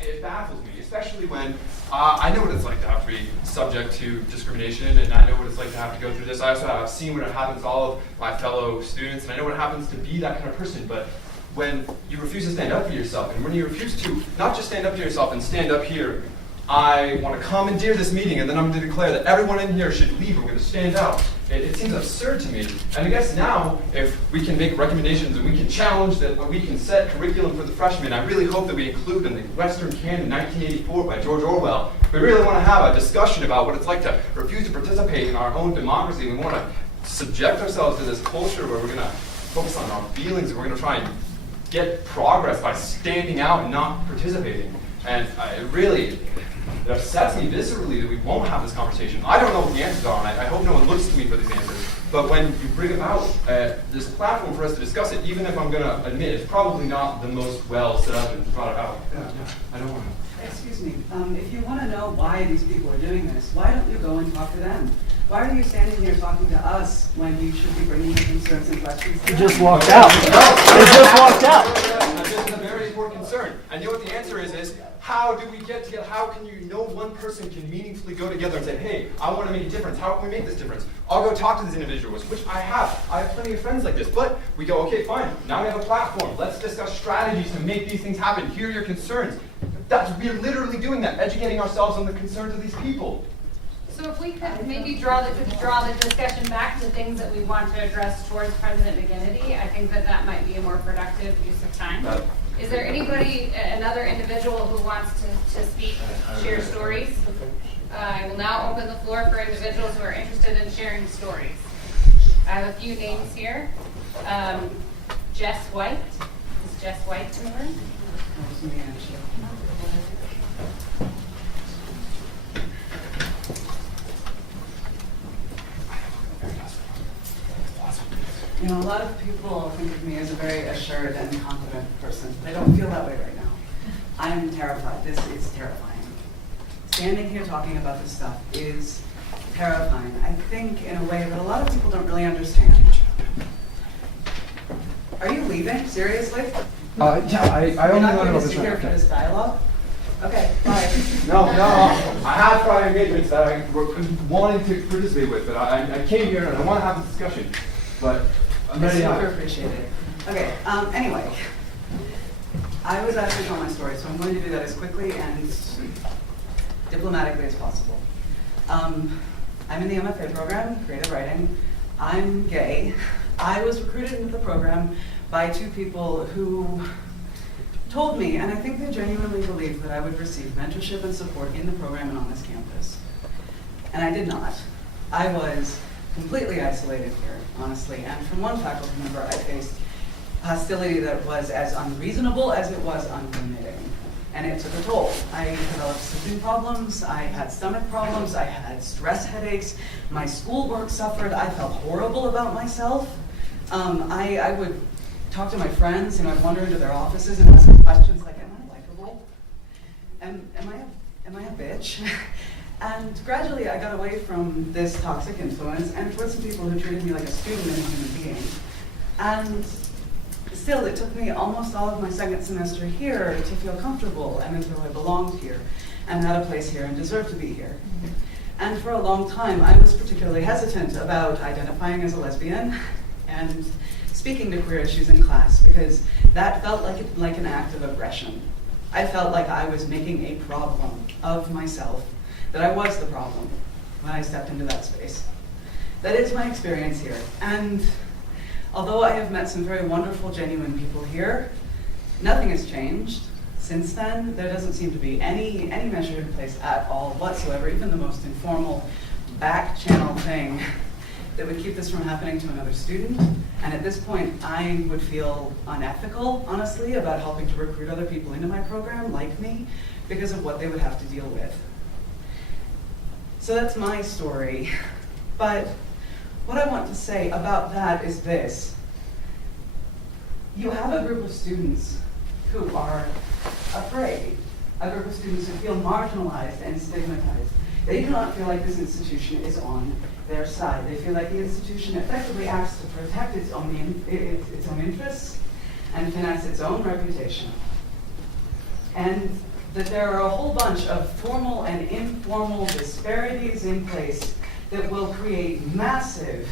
it baffles me, especially when I know what it's like to have to be subject to discrimination, and I know what it's like to have to go through this. I also have seen what happens to all of my fellow students, and I know what it happens to be that kind of person. But when you refuse to stand up for yourself, and when you refuse to not just stand up for yourself and stand up here, I want to commandeer this meeting, and then I'm going to declare that everyone in here should leave. We're going to stand out. It seems absurd to me. And I guess now, if we can make recommendations and we can challenge that, we can set curriculum for the freshmen, I really hope that we include in the Western Canon 1984 by George Orwell. We really want to have a discussion about what it's like to refuse to participate in our own democracy. We want to subject ourselves to this culture where we're going to focus on our feelings, and we're going to try and get progress by standing out and not participating. And it upsets me viscerally that we won't have this conversation. I don't know what the answers are, and I hope no one looks to me for these answers. But when you bring about this platform for us to discuss it, even if I'm going to admit it's probably not the most well set up and thought out, I don't want to. Excuse me. If you want to know why these people are doing this, why don't you go and talk to them? Why are you standing here talking to us when you should be bringing your concerns and questions to them? He just walked out. He just walked out. This is a very important concern. And you know what the answer is how do we get together? How can one person can meaningfully go together and say, hey, I want to make a difference. How can we make this difference? I'll go talk to these individuals, which I have. I have plenty of friends like this. But we go, okay, fine. Now we have a platform. Let's discuss strategies to make these things happen. Here are your concerns. We're literally doing that, educating ourselves on the concerns of these people. So if we could maybe draw the discussion back to things that we want to address towards President McGinnity, I think that might be a more productive use of time. Is there anybody, another individual who wants to speak, share stories? I will now open the floor for individuals who are interested in sharing stories. I have a few names here. Jess White. Is Jess White in the room? You know, a lot of people think of me as a very assured and confident person. I don't feel that way right now. I am terrified. This is terrifying. Standing here talking about this stuff is terrifying. I think in a way that a lot of people don't really understand. Are you leaving? Seriously? Yeah, I only learned about this You're not going to sit here for this dialogue? Okay, bye. No. I have prior engagements that I were wanting to participate with, but I came here and I want to have this discussion. But I'm ready now. I super appreciate it. Okay, anyway. I was asked to tell my story, so I'm going to do that as quickly and diplomatically as possible. I'm in the MFA program, creative writing. I'm gay. I was recruited into the program by two people who told me, and I think they genuinely believed, that I would receive mentorship and support in the program and on this campus. And I did not. I was completely isolated here, honestly, and from one faculty member I faced hostility that was as unreasonable as it was unremitting. And it took a toll. I developed sleeping problems, I had stomach problems, I had stress headaches, my schoolwork suffered, I felt horrible about myself. I would talk to my friends, I'd wander into their offices and ask them questions like, am I likable? Am I a bitch? And gradually I got away from this toxic influence and towards some people who treated me like a student and a human being. And still, it took me almost all of my second semester here to feel comfortable and as though I belonged here and had a place here and deserved to be here. And for a long time, I was particularly hesitant about identifying as a lesbian and speaking to queer issues in class because that felt like an act of aggression. I felt like I was making a problem of myself, that I was the problem when I stepped into that space. That is my experience here. And although I have met some very wonderful, genuine people here, nothing has changed. Since then, there doesn't seem to be any measure in place at all whatsoever, even the most informal back channel thing that would keep this from happening to another student. And at this point, I would feel unethical, honestly, about helping to recruit other people into my program, like me, because of what they would have to deal with. So that's my story. But what I want to say about that is this. You have a group of students who are afraid, a group of students who feel marginalized and stigmatized. They do not feel like this institution is on their side. They feel like the institution effectively acts to protect its own interests and finance its own reputation. And that there are a whole bunch of formal and informal disparities in place that will create massive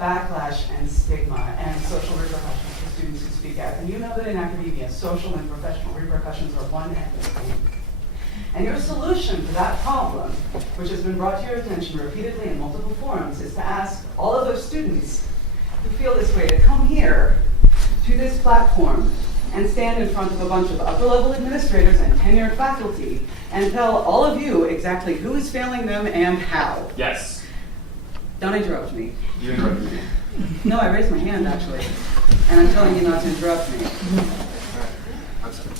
backlash and stigma and social repercussions for students who speak out. And you know that in academia, social and professional repercussions are one and the same. And your solution to that problem, which has been brought to your attention repeatedly in multiple forums, is to ask all of those students who feel this way to come here to this platform and stand in front of a bunch of upper-level administrators and tenured faculty and tell all of you exactly who is failing them and how. Yes. Don't interrupt me. You interrupted me. No, I raised my hand, actually. And I'm telling you not to interrupt me. I'm sorry.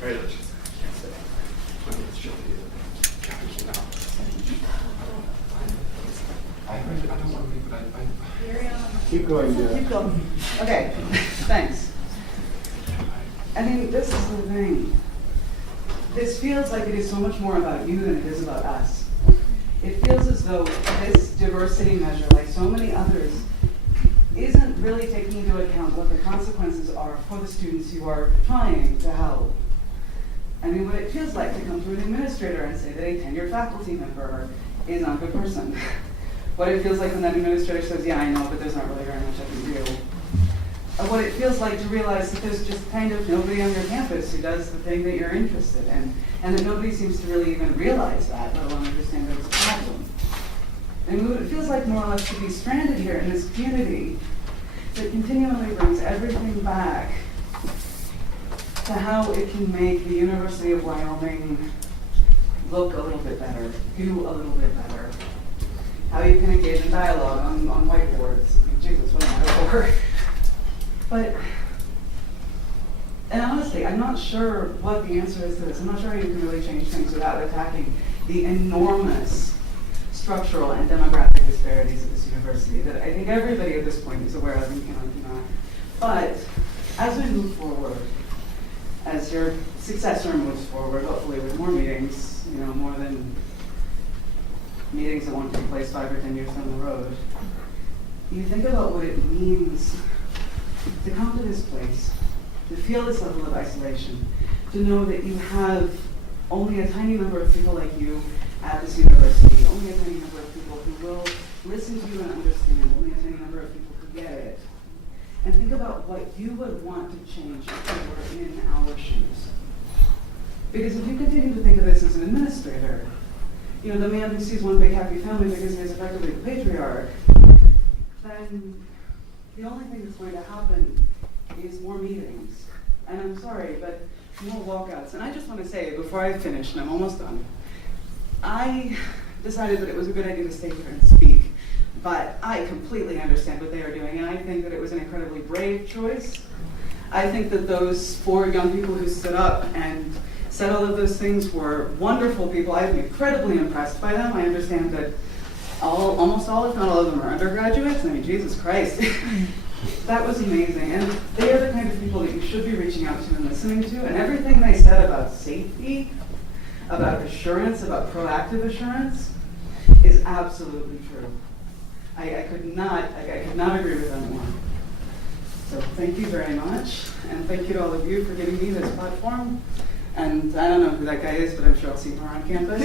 Very delicious. I can't say. I mean, it's chili. I don't want to leave, but I Keep going, Jeff. Keep going. Okay, thanks. I mean, this is the thing. This feels like it is so much more about you than it is about us. It feels as though this diversity measure, like so many others, isn't really taking into account what the consequences are for the students you are trying to help. I mean, what it feels like to come to an administrator and say that a tenured faculty member is not a good person. What it feels like when that administrator says, yeah, I know, but there's not really very much I can do. What it feels like to realize that there's just kind of nobody on your campus who does the thing that you're interested in, and that nobody seems to really even realize that, let alone understand that it's a problem. And what it feels like more or less to be stranded here in this community that continually brings everything back to how it can make the University of Wyoming look a little bit better, do a little bit better, how you can engage in dialogue on whiteboards. I mean, Jesus, what a metaphor. But, and honestly, I'm not sure what the answer is to this. I'm not sure how you can really change things without attacking the enormous structural and demographic disparities at this university that I think everybody at this point is aware of and cannot deny. But as we move forward, as your successor moves forward, hopefully with more meetings, you know, more than meetings that won't take place 5 or 10 years down the road, you think about what it means to come to this place, to feel this level of isolation, to know that you have only a tiny number of people like you at this university, only a tiny number of people who will listen to you and understand, only a tiny number of people who get it. And think about what you would want to change if you were in our shoes. Because if you continue to think of this as an administrator, you know, the man who sees one big happy family because he's effectively the patriarch, then the only thing that's going to happen is more meetings. And I'm sorry, but more walkouts. And I just want to say, before I finish, and I'm almost done, I decided that it was a good idea to stay here and speak. But I completely understand what they are doing, and I think that it was an incredibly brave choice. I think that those 4 young people who stood up and said all of those things were wonderful people. I'm incredibly impressed by them. I understand that almost all, if not all of them, are undergraduates. I mean, Jesus Christ. That was amazing. And they are the kind of people that you should be reaching out to and listening to. And everything they said about safety, about assurance, about proactive assurance, is absolutely true. I could not agree with them more. So thank you very much. And thank you to all of you for giving me this platform. And I don't know who that guy is, but I'm sure I'll see him around campus.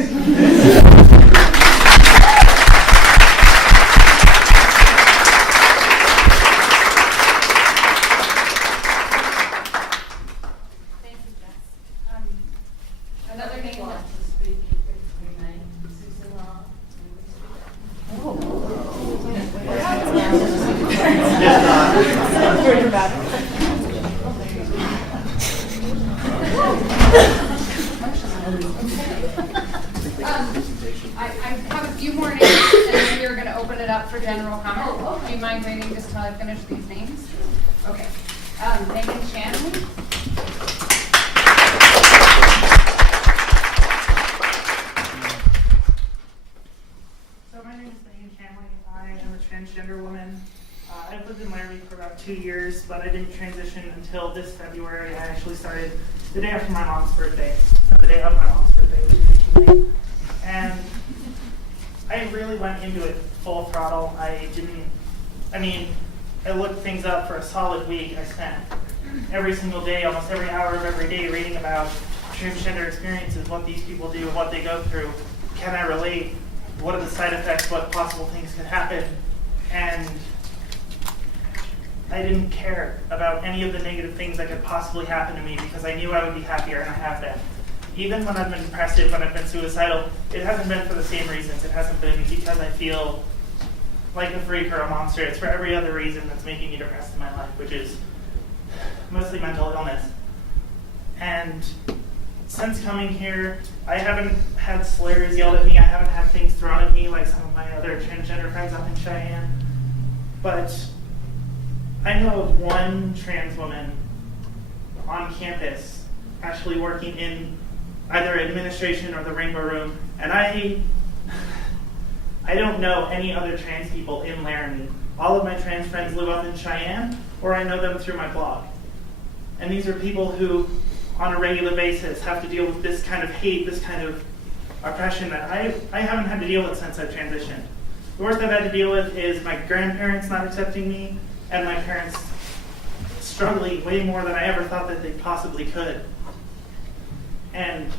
Another name that Very dramatic. I have a few more names, and then we're going to open it up for general comment. Do you mind waiting just till I finish these names? Okay. Megan Shanley. So my name is Megan Shanley. I am a transgender woman. I've lived in Laramie for about 2 years, but I didn't transition until this February. I actually started the day after my mom's birthday. No, the day of my mom's birthday, which is actually late. And I really went into it full throttle. I looked things up for a solid week. I spent every single day, almost every hour of every day, reading about transgender experiences, what these people do, what they go through. Can I relate? What are the side effects? What possible things could happen? And I didn't care about any of the negative things that could possibly happen to me because I knew I would be happier, and I have been. Even when I've been depressive, when I've been suicidal, it hasn't been for the same reasons. It hasn't been because I feel like a freak or a monster. It's for every other reason that's making me depressed in my life, which is mostly mental illness. And since coming here, I haven't had slurs yelled at me. I haven't had things thrown at me like some of my other transgender friends up in Cheyenne. But I know of one trans woman on campus actually working in either administration or the Rainbow Room, and I don't know any other trans people in Laramie. All of my trans friends live up in Cheyenne, or I know them through my blog. And these are people who, on a regular basis, have to deal with this kind of hate, this kind of oppression that I haven't had to deal with since I've transitioned. The worst I've had to deal with is my grandparents not accepting me, and my parents struggling way more than I ever thought that they possibly could. And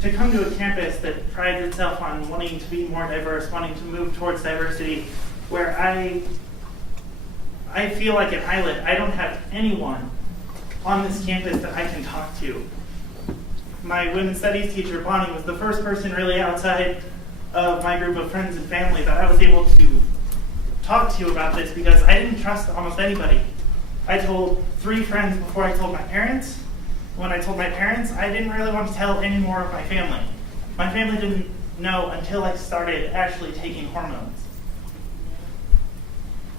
to come to a campus that prides itself on wanting to be more diverse, wanting to move towards diversity, where I feel like an island. I don't have anyone on this campus that I can talk to. My women's studies teacher, Bonnie, was the first person really outside of my group of friends and family that I was able to talk to about this because I didn't trust almost anybody. I told 3 friends before I told my parents. When I told my parents, I didn't really want to tell any more of my family. My family didn't know until I started actually taking hormones.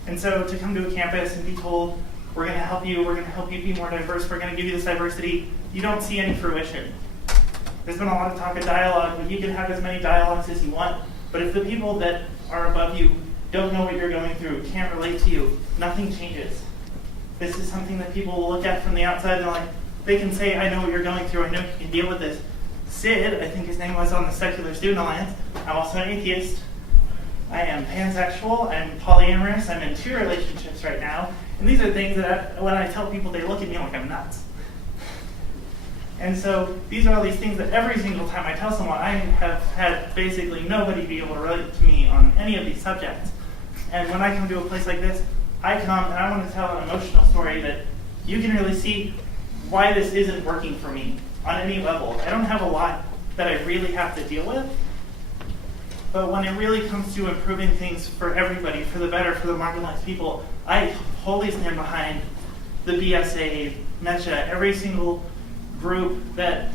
And so to come to a campus and be told, we're going to help you be more diverse, we're going to give you this diversity, you don't see any fruition. There's been a lot of talk of dialogue, but you can have as many dialogues as you want, but if the people that are above you don't know what you're going through, can't relate to you, nothing changes. This is something that people will look at from the outside and they're like, they can say, I know what you're going through, I know you can deal with this. Sid, I think his name was on the Secular Student Alliance, I'm also an atheist. I am pansexual, I'm polyamorous, I'm in 2 relationships right now. And these are things that when I tell people, they look at me like I'm nuts. And so these are all these things that every single time I tell someone, I have had basically nobody be able to relate to me on any of these subjects. And when I come to a place like this, I come and I want to tell an emotional story that you can really see why this isn't working for me on any level. I don't have a lot that I really have to deal with. But when it really comes to improving things for everybody, for the better, for the marginalized people, I wholly stand behind the BSA, MECHA, every single group that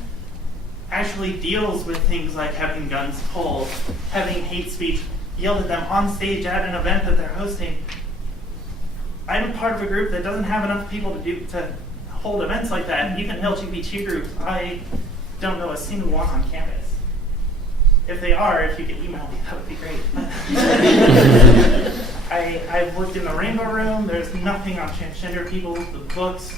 actually deals with things like having guns pulled, having hate speech yelled at them on stage at an event that they're hosting. I'm a part of a group that doesn't have enough people to hold events like that. Even LGBT groups, I don't know a single one on campus. If they are, if you could email me, that would be great. I've worked in the Rainbow Room. There's nothing on transgender people. The books,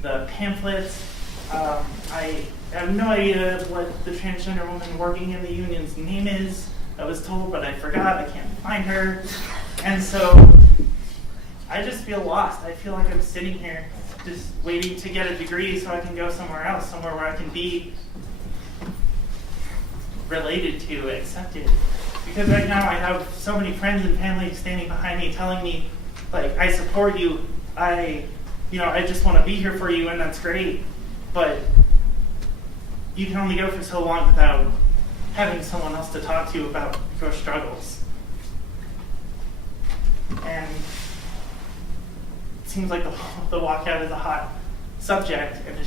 the pamphlets. I have no idea what the transgender woman working in the union's name is. I was told, but I forgot. I can't find her. And so I just feel lost. I feel like I'm sitting here just waiting to get a degree so I can go somewhere else, somewhere where I can be related to, accepted. Because right now I have so many friends and family standing behind me telling me, like, I support you, I just want to be here for you, and that's great. But you can only go for so long without having someone else to talk to about your struggles. And it seems like the walkout is a hot subject, and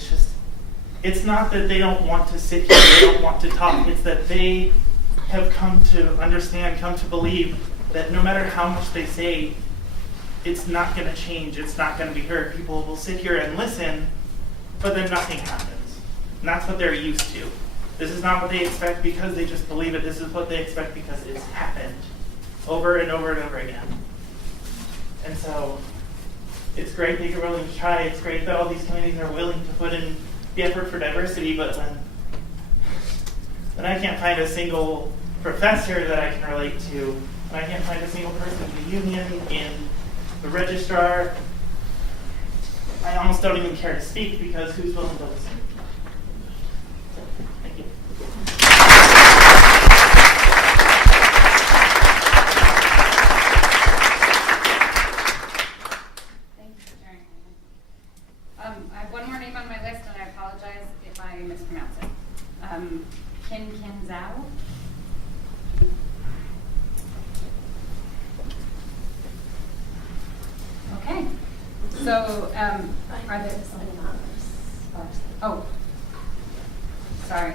it's not that they don't want to sit here, they don't want to talk, it's that they have come to understand, come to believe that no matter how much they say, it's not going to change, it's not going to be heard. People will sit here and listen, but then nothing happens. And that's what they're used to. This is not what they expect because they just believe it. This is what they expect because it's happened over and over and over again. And so it's great that you're willing to try. It's great that all these communities are willing to put in the effort for diversity, but when I can't find a single professor that I can relate to, when I can't find a single person in the union, in the registrar, I almost don't even care to speak because who's willing to listen? Thank you. Thank you for sharing. I have one more name on my list, and I apologize if I mispronounce it. Kin Zhao. Okay. So, are there Oh, sorry.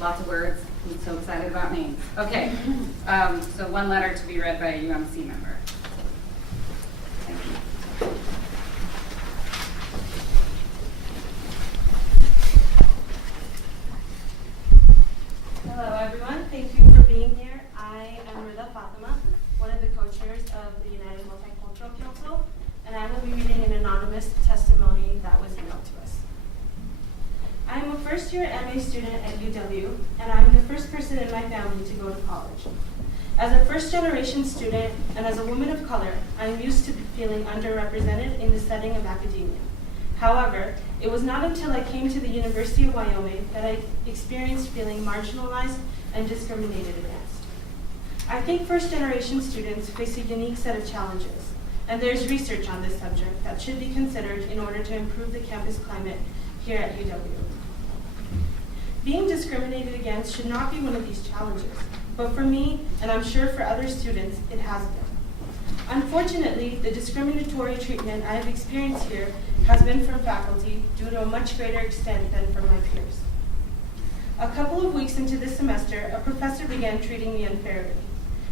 Lots of words. I'm so excited about names. Okay. So one letter to be read by a UMC member. Thank you. Hello, everyone. Thank you for being here. I am Rida Fatima, one of the co-chairs of the United Multicultural Council, and I will be reading an anonymous testimony that was emailed to us. I am a first-year MA student at UW, and I'm the first person in my family to go to college. As a first-generation student and as a woman of color, I am used to feeling underrepresented in the setting of academia. However, it was not until I came to the University of Wyoming that I experienced feeling marginalized and discriminated against. I think first-generation students face a unique set of challenges, and there's research on this subject that should be considered in order to improve the campus climate here at UW. Being discriminated against should not be one of these challenges, but for me, and I'm sure for other students, it has been. Unfortunately, the discriminatory treatment I have experienced here has been from faculty due to a much greater extent than from my peers. A couple of weeks into this semester, a professor began treating me unfairly.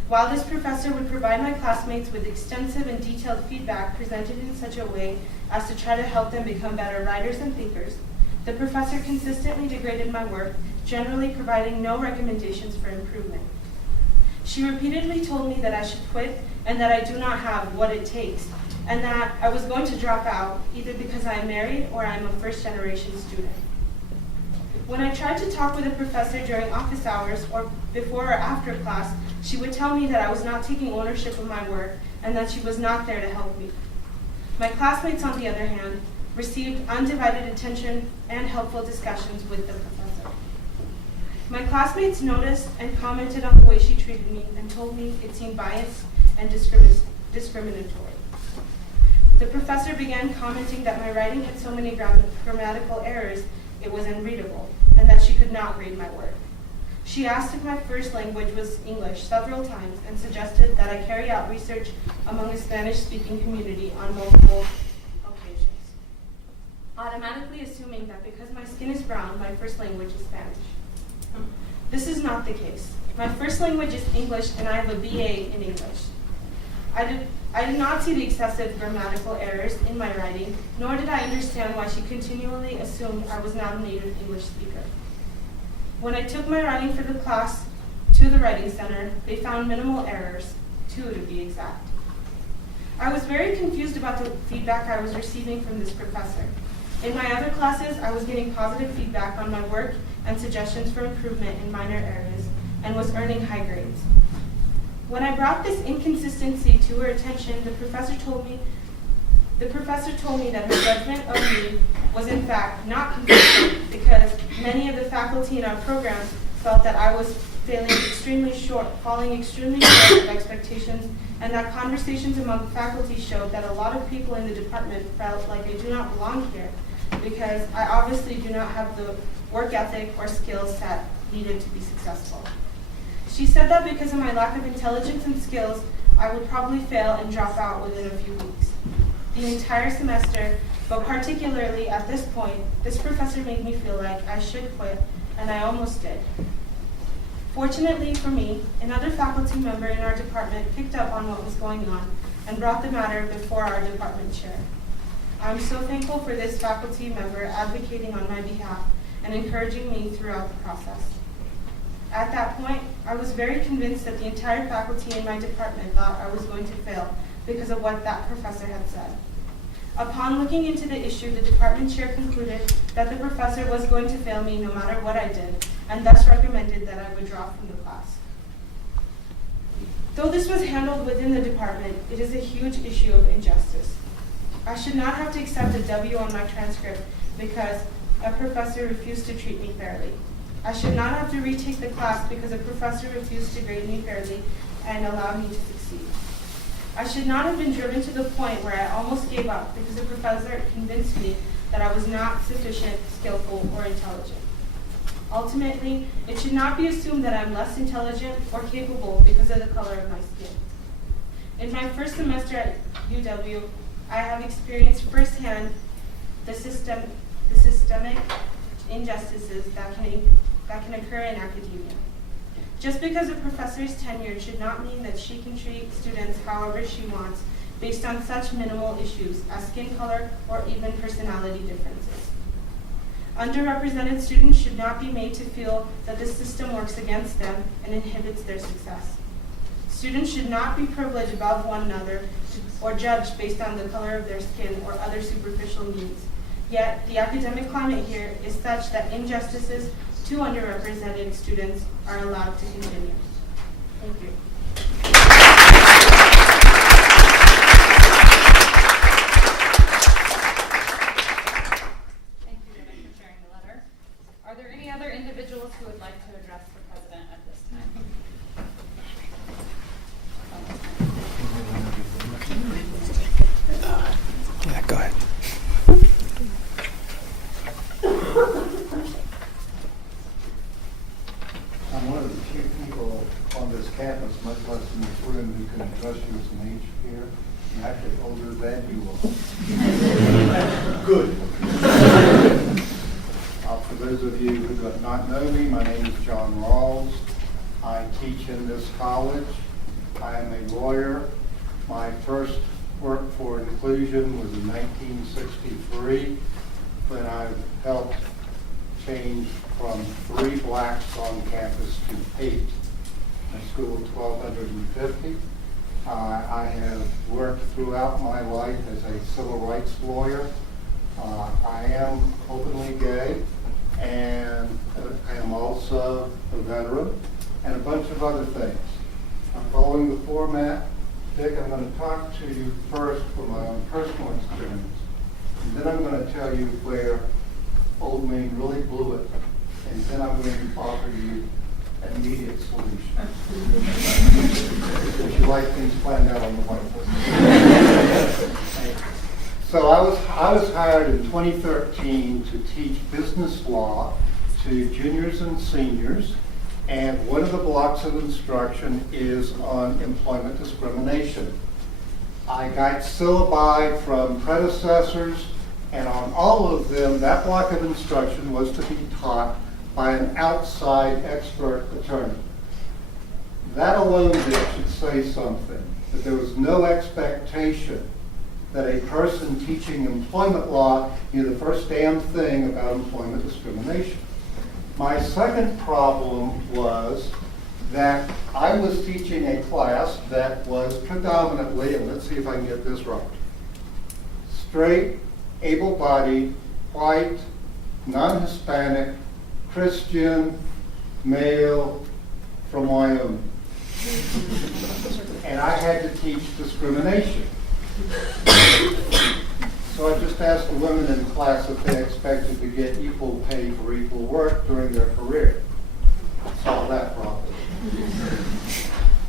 While this professor would provide my classmates with extensive and detailed feedback presented in such a way as to try to help them become better writers and thinkers, the professor consistently degraded my work, generally providing no recommendations for improvement. She repeatedly told me that I should quit and that I do not have what it takes, and that I was going to drop out either because I am married or I am a first-generation student. When I tried to talk with a professor during office hours or before or after class, she would tell me that I was not taking ownership of my work and that she was not there to help me. My classmates, on the other hand, received undivided attention and helpful discussions with the professor. My classmates noticed and commented on the way she treated me and told me it seemed biased and discriminatory. The professor began commenting that my writing had so many grammatical errors it was unreadable, and that she could not read my work. She asked if my first language was English several times and suggested that I carry out research among a Spanish-speaking community on multiple occasions, automatically assuming that because my skin is brown, my first language is Spanish. This is not the case. My first language is English, and I have a BA in English. I did not see the excessive grammatical errors in my writing, nor did I understand why she continually assumed I was not a native English speaker. When I took my writing for the class to the Writing Center, they found minimal errors, 2 to be exact. I was very confused about the feedback I was receiving from this professor. In my other classes, I was getting positive feedback on my work and suggestions for improvement in minor areas, and was earning high grades. When I brought this inconsistency to her attention, the professor told me that her judgment of me was in fact not consistent because many of the faculty in our programs felt that I was falling extremely short of expectations, and that conversations among faculty showed that a lot of people in the department felt like I do not belong here because I obviously do not have the work ethic or skill set needed to be successful. She said that because of my lack of intelligence and skills, I would probably fail and drop out within a few weeks. The entire semester, but particularly at this point, this professor made me feel like I should quit, and I almost did. Fortunately for me, another faculty member in our department picked up on what was going on and brought the matter before our department chair. I'm so thankful for this faculty member advocating on my behalf and encouraging me throughout the process. At that point, I was very convinced that the entire faculty in my department thought I was going to fail because of what that professor had said. Upon looking into the issue, the department chair concluded that the professor was going to fail me no matter what I did, and thus recommended that I would drop from the class. Though this was handled within the department, it is a huge issue of injustice. I should not have to accept a W on my transcript because a professor refused to treat me fairly. I should not have to retake the class because a professor refused to grade me fairly and allow me to succeed. I should not have been driven to the point where I almost gave up because a professor convinced me that I was not sufficient, skillful, or intelligent. Ultimately, it should not be assumed that I'm less intelligent or capable because of the color of my skin. In my first semester at UW, I have experienced firsthand the systemic injustices that can occur in academia. Just because a professor is tenured should not mean that she can treat students however she wants based on such minimal issues as skin color or even personality differences. Underrepresented students should not be made to feel that the system works against them and inhibits their success. Students should not be privileged above one another or judged based on the color of their skin or other superficial needs. Yet, the academic climate here is such that injustices to underrepresented students are allowed to continue. Thank you. Thank you, Jenny, for sharing the letter. Are there any other individuals who would like to address the president at this time? Yeah, go ahead. I'm one of the few people on this campus, much less in this room, who can address you as an age peer. I'm actually older than you are. Good. For those of you who do not know me, my name is John Rawls. I teach in this college. I am a lawyer. My first work for inclusion was in 1963 when I helped change from 3 blacks on campus to 8. A school of 1,250. I have worked throughout my life as a civil rights lawyer. I am openly gay, and I am also a veteran, and a bunch of other things. I'm following the format. Dick, I'm going to talk to you first from my own personal experience, and then I'm going to tell you where Old Main really blew it, and then I'm going to offer you an immediate solution. Would you like things planned out on the whiteboard? So I was hired in 2013 to teach business law to juniors and seniors, and one of the blocks of instruction is on employment discrimination. I got syllabi from predecessors, and on all of them, that block of instruction was to be taught by an outside expert attorney. That alone should say something, that there was no expectation that a person teaching employment law knew the first damn thing about employment discrimination. My second problem was that I was teaching a class that was predominantly, and let's see if I can get this right, straight, able-bodied, white, non-Hispanic, Christian, male from Wyoming. And I had to teach discrimination. So I just asked the women in class if they expected to get equal pay for equal work during their career. Solve that problem.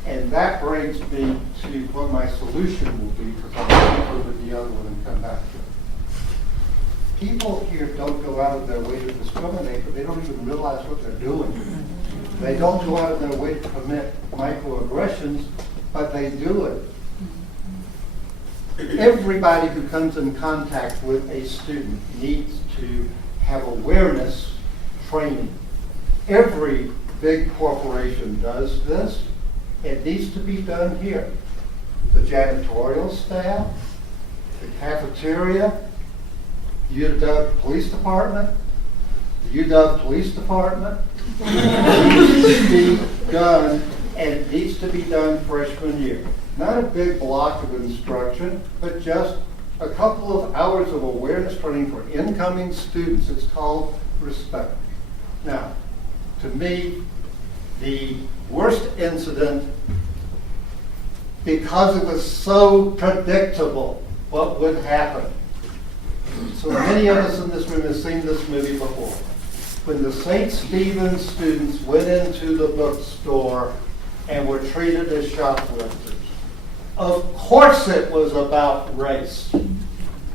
And that brings me to what my solution will be, because I'll jump over the other one and come back to it. People here don't go out of their way to discriminate, but they don't even realize what they're doing. They don't go out of their way to commit microaggressions, but they do it. Everybody who comes in contact with a student needs to have awareness training. Every big corporation does this. It needs to be done here. The janitorial staff, the cafeteria, UW Police Department, the UW Police Department. It needs to be done, and it needs to be done freshman year. Not a big block of instruction, but just a couple of hours of awareness training for incoming students. It's called respect. Now, to me, the worst incident, because it was so predictable what would happen. So many of us in this room have seen this movie before. When the St. Stephen's students went into the bookstore and were treated as shoplifters. Of course it was about race.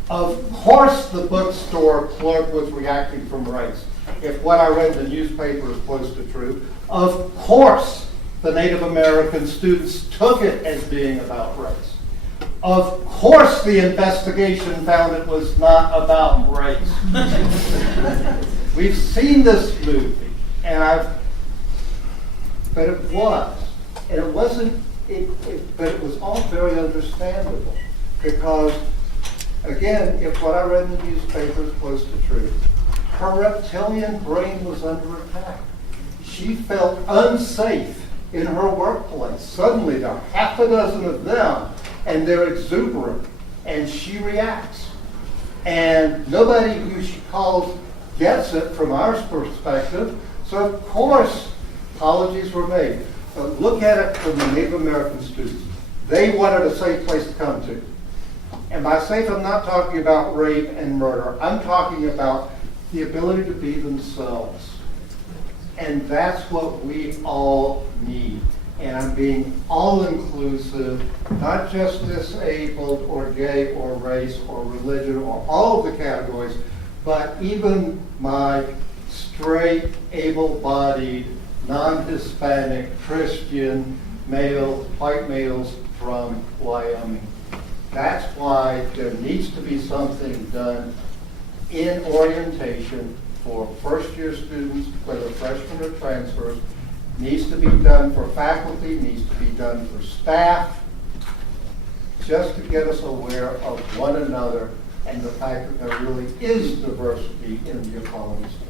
Of course the bookstore clerk was reacting from race. If what I read in the newspaper is close to true, of course the Native American students took it as being about race. Of course the investigation found it was not about race. We've seen this movie, but it was. And it wasn't, but it was all very understandable. Because, again, if what I read in the newspaper is close to truth, her reptilian brain was under attack. She felt unsafe in her workplace. Suddenly there are half a dozen of them, and they're exuberant, and she reacts. And nobody who she calls gets it from our perspective, so of course apologies were made. But look at it from the Native American students. They wanted a safe place to come to. And by safe, I'm not talking about rape and murder. I'm talking about the ability to be themselves. And that's what we all need. And I'm being all-inclusive, not just disabled or gay or race or religion or all of the categories, but even my straight, able-bodied, non-Hispanic, Christian males, white males from Wyoming. That's why there needs to be something done in orientation for first-year students, whether freshmen or transfers, needs to be done for faculty, needs to be done for staff, just to get us aware of one another and the fact that there really is diversity in the equality state.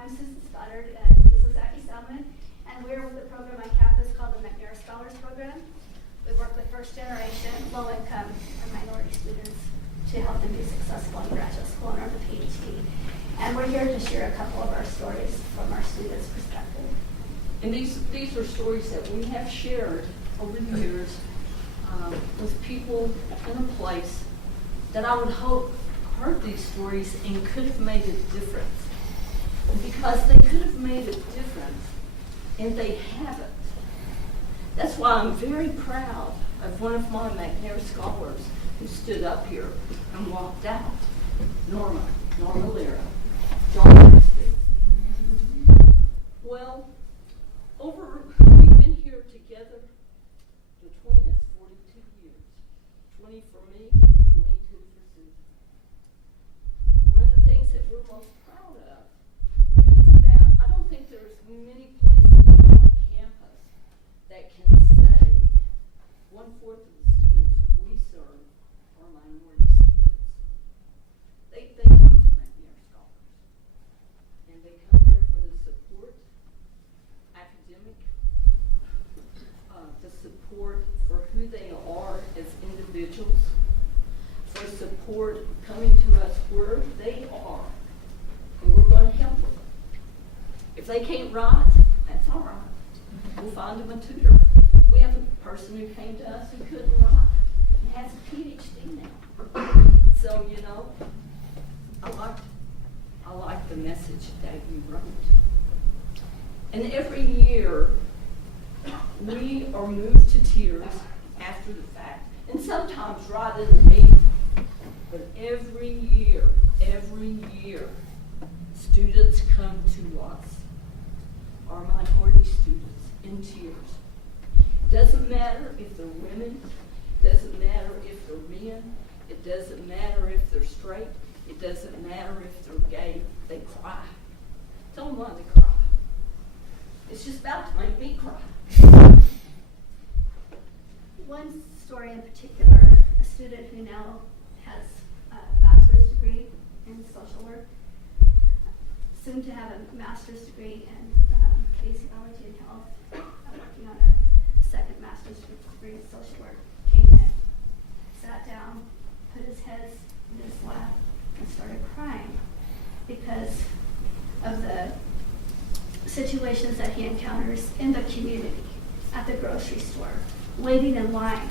I'm Susan Stoddard, and this is Zachy Salmon, and we're with a program on campus called the McNair Scholars Program. We work with first-generation, low-income, and minority students to help them be successful in graduate school and earn a PhD. And we're here to share a couple of our stories from our students' perspective. And these are stories that we have shared over the years with people in a place that I would hope heard these stories and could have made a difference. Because they could have made a difference, and they haven't. That's why I'm very proud of one of my McNair scholars who stood up here and walked out, Norma Lira. John. Well, we've been here together between us 42 years, 20 for me, 22 for Susan. One of the things that we're most proud of is that I don't think there's many places on campus that can say 1/4 of the students we serve are minority students. They come to McNair Scholars, and they come there for the support, academic, the support for who they are as individuals, for support coming to us where they are, and we're going to help them. If they can't write, that's all right. We'll find them a tutor. We have a person who came to us who couldn't write and has a PhD now. So, I like the message that you wrote. And every year, we are moved to tears after the fact, and sometimes right in the meeting. But every year, students come to us, our minority students, in tears. Doesn't matter if they're women, doesn't matter if they're men, it doesn't matter if they're straight, it doesn't matter if they're gay, they cry. Tell them why they cry. It's just about to make me cry. One story in particular, a student who now has a bachelor's degree in social work, soon to have a master's degree in kinesiology and health, working on a second master's degree in social situations that he encounters in the community, at the grocery store, waiting in line,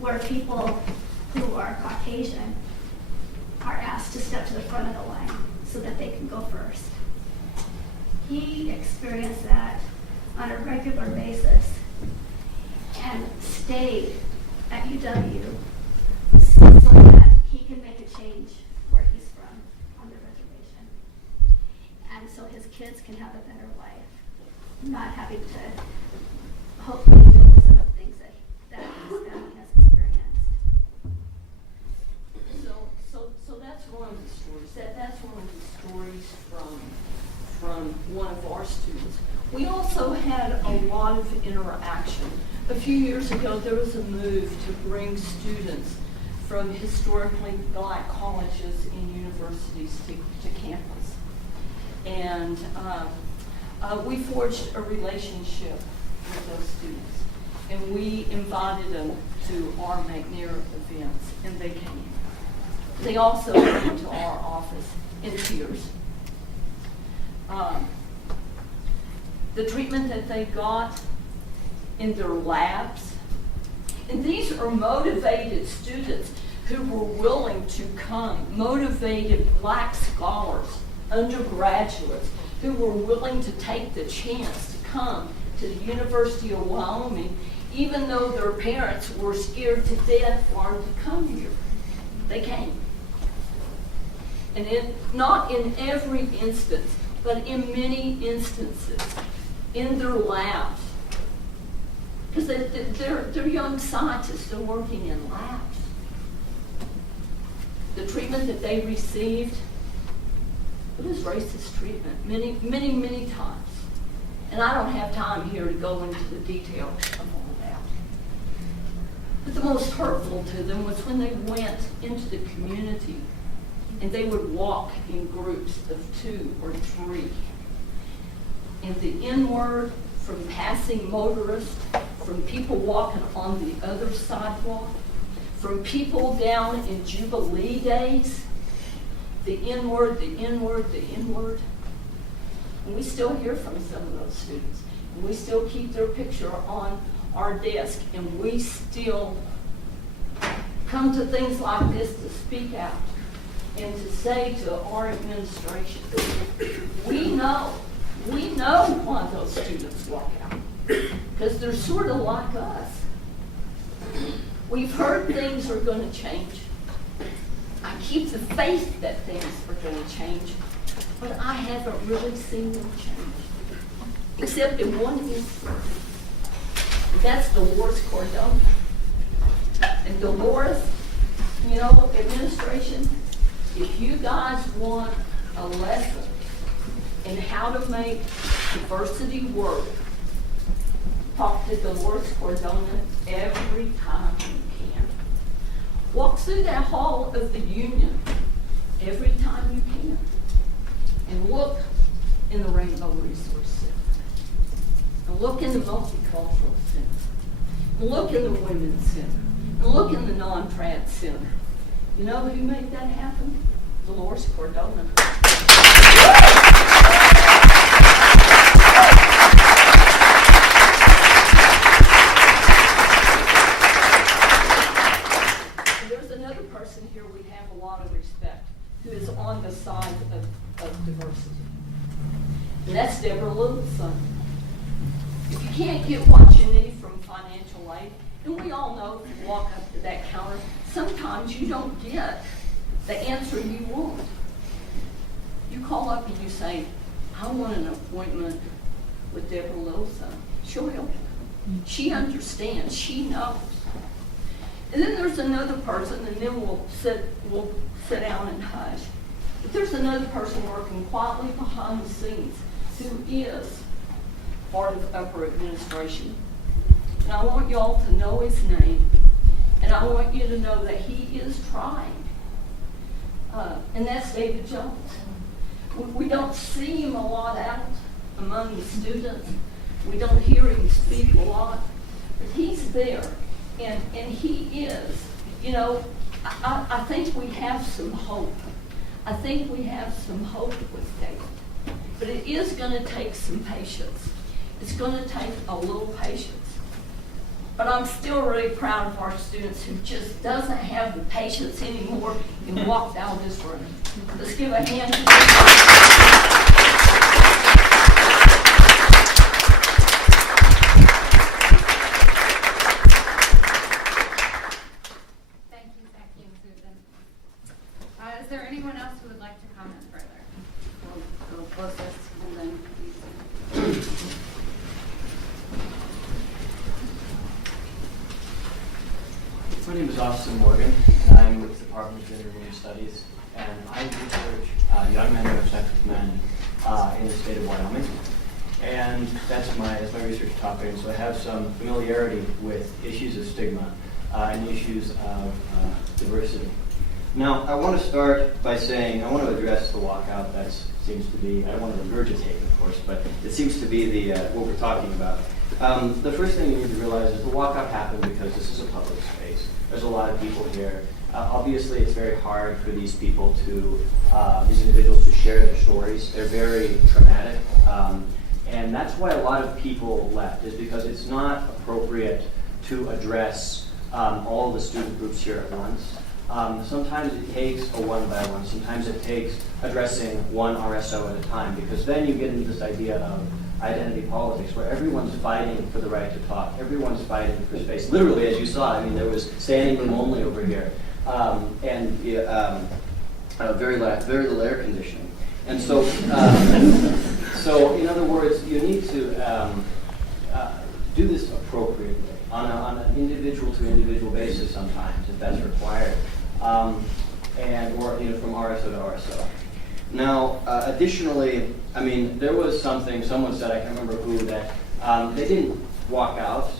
where people who are Caucasian are asked to step to the front of the line so that they can go first. He experienced that on a regular basis and stayed at UW so that he can make a change where he's from on the reservation. And so his kids can have a better life, not having to hopefully deal with some of the things that his family has experienced. So that's one of the stories. That's one of the stories from one of our students. We also had a lot of interaction. A few years ago, there was a move to bring students from historically black colleges and universities to campus. And we forged a relationship with those students. And we invited them to our McNair events, and they came. They also came to our office in tears. The treatment that they got in their labs, and these are motivated students who were willing to come, motivated black scholars, undergraduates, who were willing to take the chance to come to the University of Wyoming, even though their parents were scared to death for them to come here. They came. And not in every instance, but in many instances, in their labs. Because they're young scientists, they're working in labs. The treatment that they received, it was racist treatment, many, many, many times. And I don't have time here to go into the details of all that. But the most hurtful to them was when they went into the community and they would walk in groups of 2 or 3. And the inward, from passing motorists, from people walking on the other sidewalk, from people down in Jubilee days, the inward, the inward, the inward. And we still hear from some of those students. And we still keep their picture on our desk. And we still come to things like this to speak out and to say to our administration, we know why those students walk out. Because they're sort of like us. We've heard things are going to change. I keep the faith that things are going to change, but I haven't really seen them change. Except in one instance. That's Dolores Cordova. And Dolores, administration, if you guys want a lesson in how to make diversity work, talk to Dolores Cordova every time you can. Walk through that hall of the Union every time you can. And look in the Rainbow Resource Center. And look in the Multicultural Center. And look in the Women's Center. And look in the Non-Trad Center. You know who made that happen? Dolores Cordova. There's another person here we have a lot of respect, who is on the side of diversity. And that's Deborah Littleson. If you can't get what you need from financial aid, and we all know if you walk up to that counter, sometimes you don't get the answer you want. You call up and you say, I want an appointment with Deborah Littleson. She'll help you. She understands. She knows. And then there's another person, and then we'll sit down and hush. But there's another person working quietly behind the scenes who is part of upper administration. And I want y'all to know his name, and I want you to know that he is trying. And that's David Jones. We don't see him a lot out among the students. We don't hear him speak a lot, but he's there. And he is, I think we have some hope. I think we have some hope with David. But it is going to take some patience. It's going to take a little patience. But I'm still really proud of our students who just doesn't have the patience anymore and walked out of this room. Let's give a hand to them. Thank you, Susan. Is there anyone else who would like to comment further? Go closest and then please. My name is Austin Morgan, and I'm with the Department of Intermediate Studies, and I research young men and sexist men in the state of Wyoming. And that's my research topic, and so I have some familiarity with issues of stigma and issues of diversity. Now, I want to start by saying, I want to address the walkout. That seems to be, I don't want to regurgitate, of course, but it seems to be the what we're talking about. The first thing you need to realize is the walkout happened because this is a public space. There's a lot of people here. Obviously, it's very hard for these people to, these individuals to share their stories. They're very traumatic. And that's why a lot of people left, is because it's not appropriate to address all the student groups here at once. Sometimes it takes a one-by-one. Sometimes it takes addressing one RSO at a time, because then you get into this idea of identity politics, where everyone's fighting for the right to talk. Everyone's fighting for space. Literally, as you saw, I mean, there was standing room only over here, and very little air conditioning. And so, so in other words, you need to do this appropriately on an individual-to-individual basis sometimes, if that's required, or from RSO to RSO. Now, additionally, I mean, there was someone said, I can't remember who, that they didn't walk out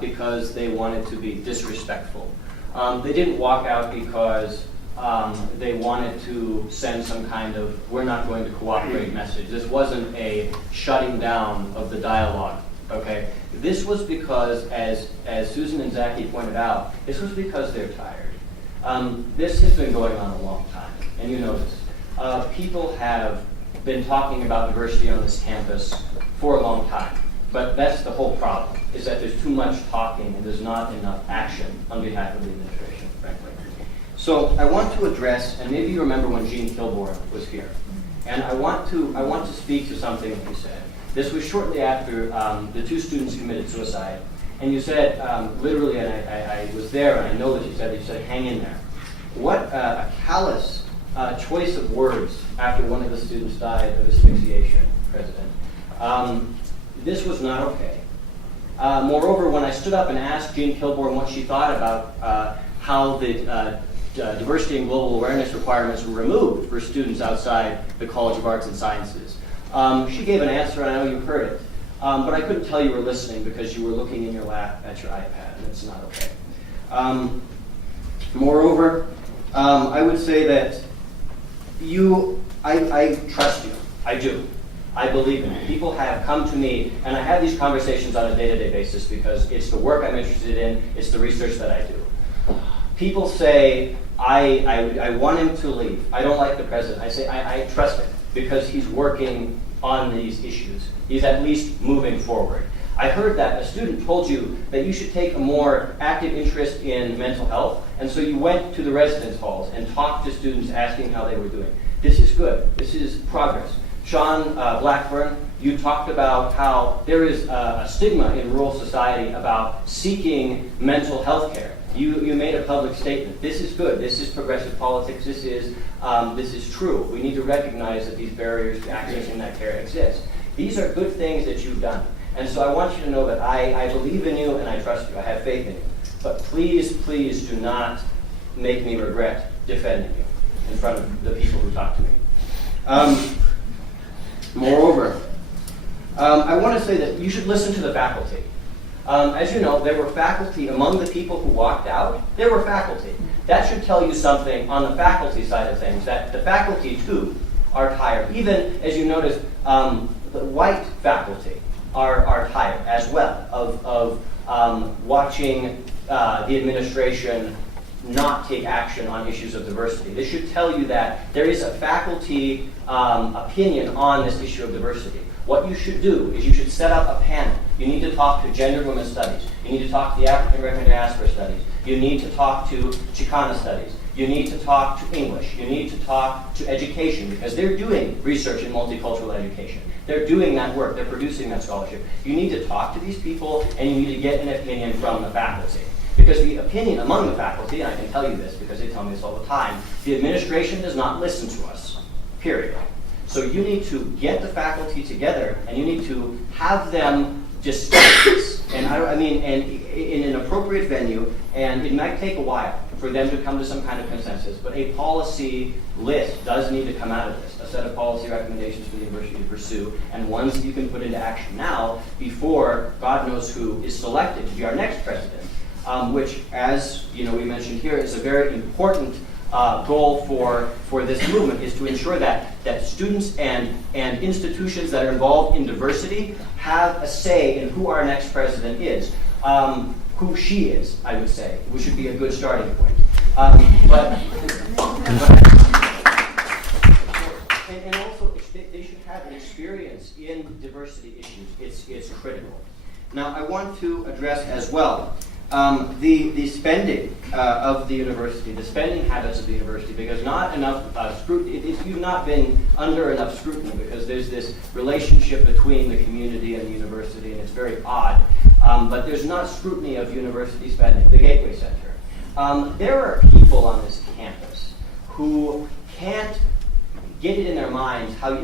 because they wanted to be disrespectful. They didn't walk out because they wanted to send some kind of, we're not going to cooperate message. This wasn't a shutting down of the dialogue, okay? This was because, as Susan and Zachy pointed out, this was because they're tired. This has been going on a long time, and you know this. People have been talking about diversity on this campus for a long time, but that's the whole problem, is that there's too much talking and there's not enough action on behalf of the administration, frankly. So I want to address, and maybe you remember when Jean Kilbourne was here, and I want to speak to something that you said. This was shortly after the two students committed suicide, and you said, literally, and I was there, and I know that you said, hang in there. What a callous choice of words after one of the students died of asphyxiation, President. This was not okay. Moreover, when I stood up and asked Jean Kilbourne what she thought about how the diversity and global awareness requirements were removed for students outside the College of Arts and Sciences, she gave an answer, and I know you heard it, but I couldn't tell you were listening because you were looking in your lap at your iPad, and it's not okay. Moreover, I would say that I trust you. I do. I believe in you. People have come to me, and I have these conversations on a day-to-day basis because it's the work I'm interested in, it's the research that I do. People say, I want him to leave. I don't like the president. I say, I trust him because he's working on these issues. He's at least moving forward. I heard that a student told you that you should take a more active interest in mental health, and so you went to the residence halls and talked to students asking how they were doing. This is good. This is progress. Sean Blackburn, you talked about how there is a stigma in rural society about seeking mental health care. You made a public statement. This is good. This is progressive politics. This is true. We need to recognize that these barriers to accessing that care exist. These are good things that you've done. And so I want you to know that I believe in you and I trust you. I have faith in you. But please, please do not make me regret defending you in front of the people who talk to me. Moreover, I want to say that you should listen to the faculty. As you know, there were faculty among the people who walked out. There were faculty. That should tell you something on the faculty side of things, that the faculty, too, are tired. Even, as you noticed, the white faculty are tired as well of watching the administration not take action on issues of diversity. This should tell you that there is a faculty opinion on this issue of diversity. What you should do is you should set up a panel. You need to talk to gender and women's studies. You need to talk to the African American diaspora studies. You need to talk to Chicana studies. You need to talk to English. You need to talk to education, because they're doing research in multicultural education. They're doing that work. They're producing that scholarship. You need to talk to these people, and you need to get an opinion from the faculty. Because the opinion among the faculty, and I can tell you this because they tell me this all the time, the administration does not listen to us, period. So you need to get the faculty together, and you need to have them discuss this. And in an appropriate venue, and it might take a while for them to come to some kind of consensus, but a policy list does need to come out of this, a set of policy recommendations for the university to pursue, and ones that you can put into action now before God knows who is selected to be our next president, which, as we mentioned here, is a very important goal for this movement, is to ensure that students and institutions that are involved in diversity have a say in who our next president is. Who she is, I would say, which should be a good starting point. And also, they should have an experience in diversity issues. It's critical. Now, I want to address as well the spending of the university, the spending habits of the university, because not enough scrutiny. You've not been under enough scrutiny, because there's this relationship between the community and the university, and it's very odd. But there's not scrutiny of university spending. The Gateway Center. There are people on this campus who can't get it in their minds how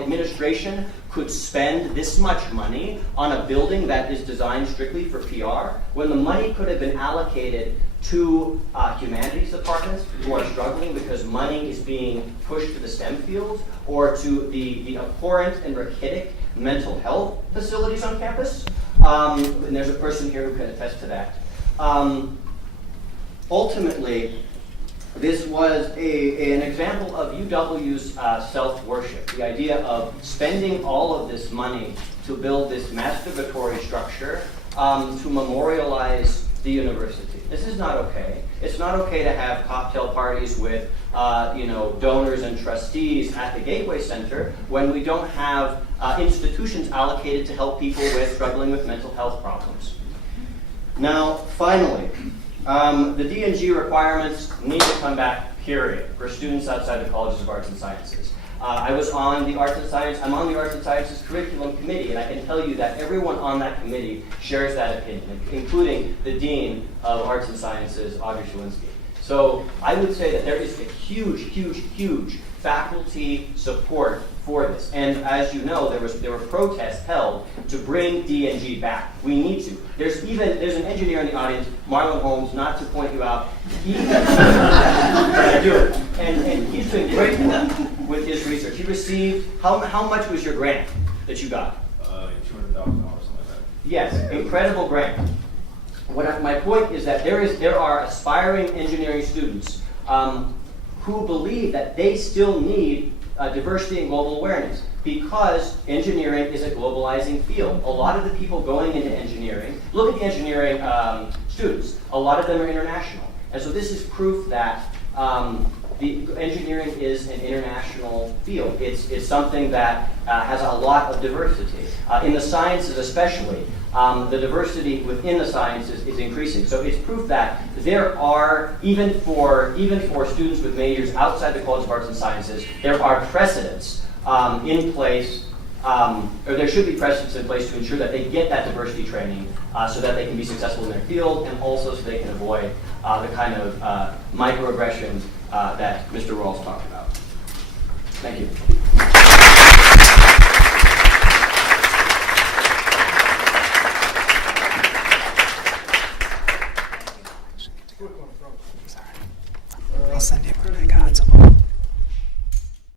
administration could spend this much money on a building that is designed strictly for PR, when the money could have been allocated to humanities departments who are struggling because money is being pushed to the STEM fields, or to the abhorrent and rachitic mental health facilities on campus. And there's a person here who can attest to that. Ultimately, this was an example of UW's self-worship, the idea of spending all of this money to build this masturbatory structure to memorialize the university. This is not okay. It's not okay to have cocktail parties with donors and trustees at the Gateway Center when we don't have institutions allocated to help people struggling with mental health problems. Now, finally, the D&G requirements need to come back, period, for students outside the colleges of arts and sciences. I'm on the Arts and Sciences Curriculum Committee, and I can tell you that everyone on that committee shares that opinion, including the Dean of Arts and Sciences, Audrey Shalinsky. So I would say that there is a huge, huge, huge faculty support for this. And as you know, there were protests held to bring D&G back. We need to. There's an engineer in the audience, Marlon Holmes, not to point you out. And he's doing great work with his research. He received, how much was your grant that you got? $200,000, something like that. Yes, incredible grant. My point is that there are aspiring engineering students who believe that they still need diversity and global awareness, because engineering is a globalizing field. A lot of the people going into engineering, look at the engineering students, a lot of them are international. And so this is proof that the engineering is an international field. It's something that has a lot of diversity. In the sciences especially, the diversity within the sciences is increasing. So it's proof that there are, even for students with majors outside the College of Arts and Sciences, there are precedents in place, or there should be precedents in place to ensure that they get that diversity training so that they can be successful in their field, and also so they can avoid the kind of microaggressions that Mr. Rawls talked about. Thank you.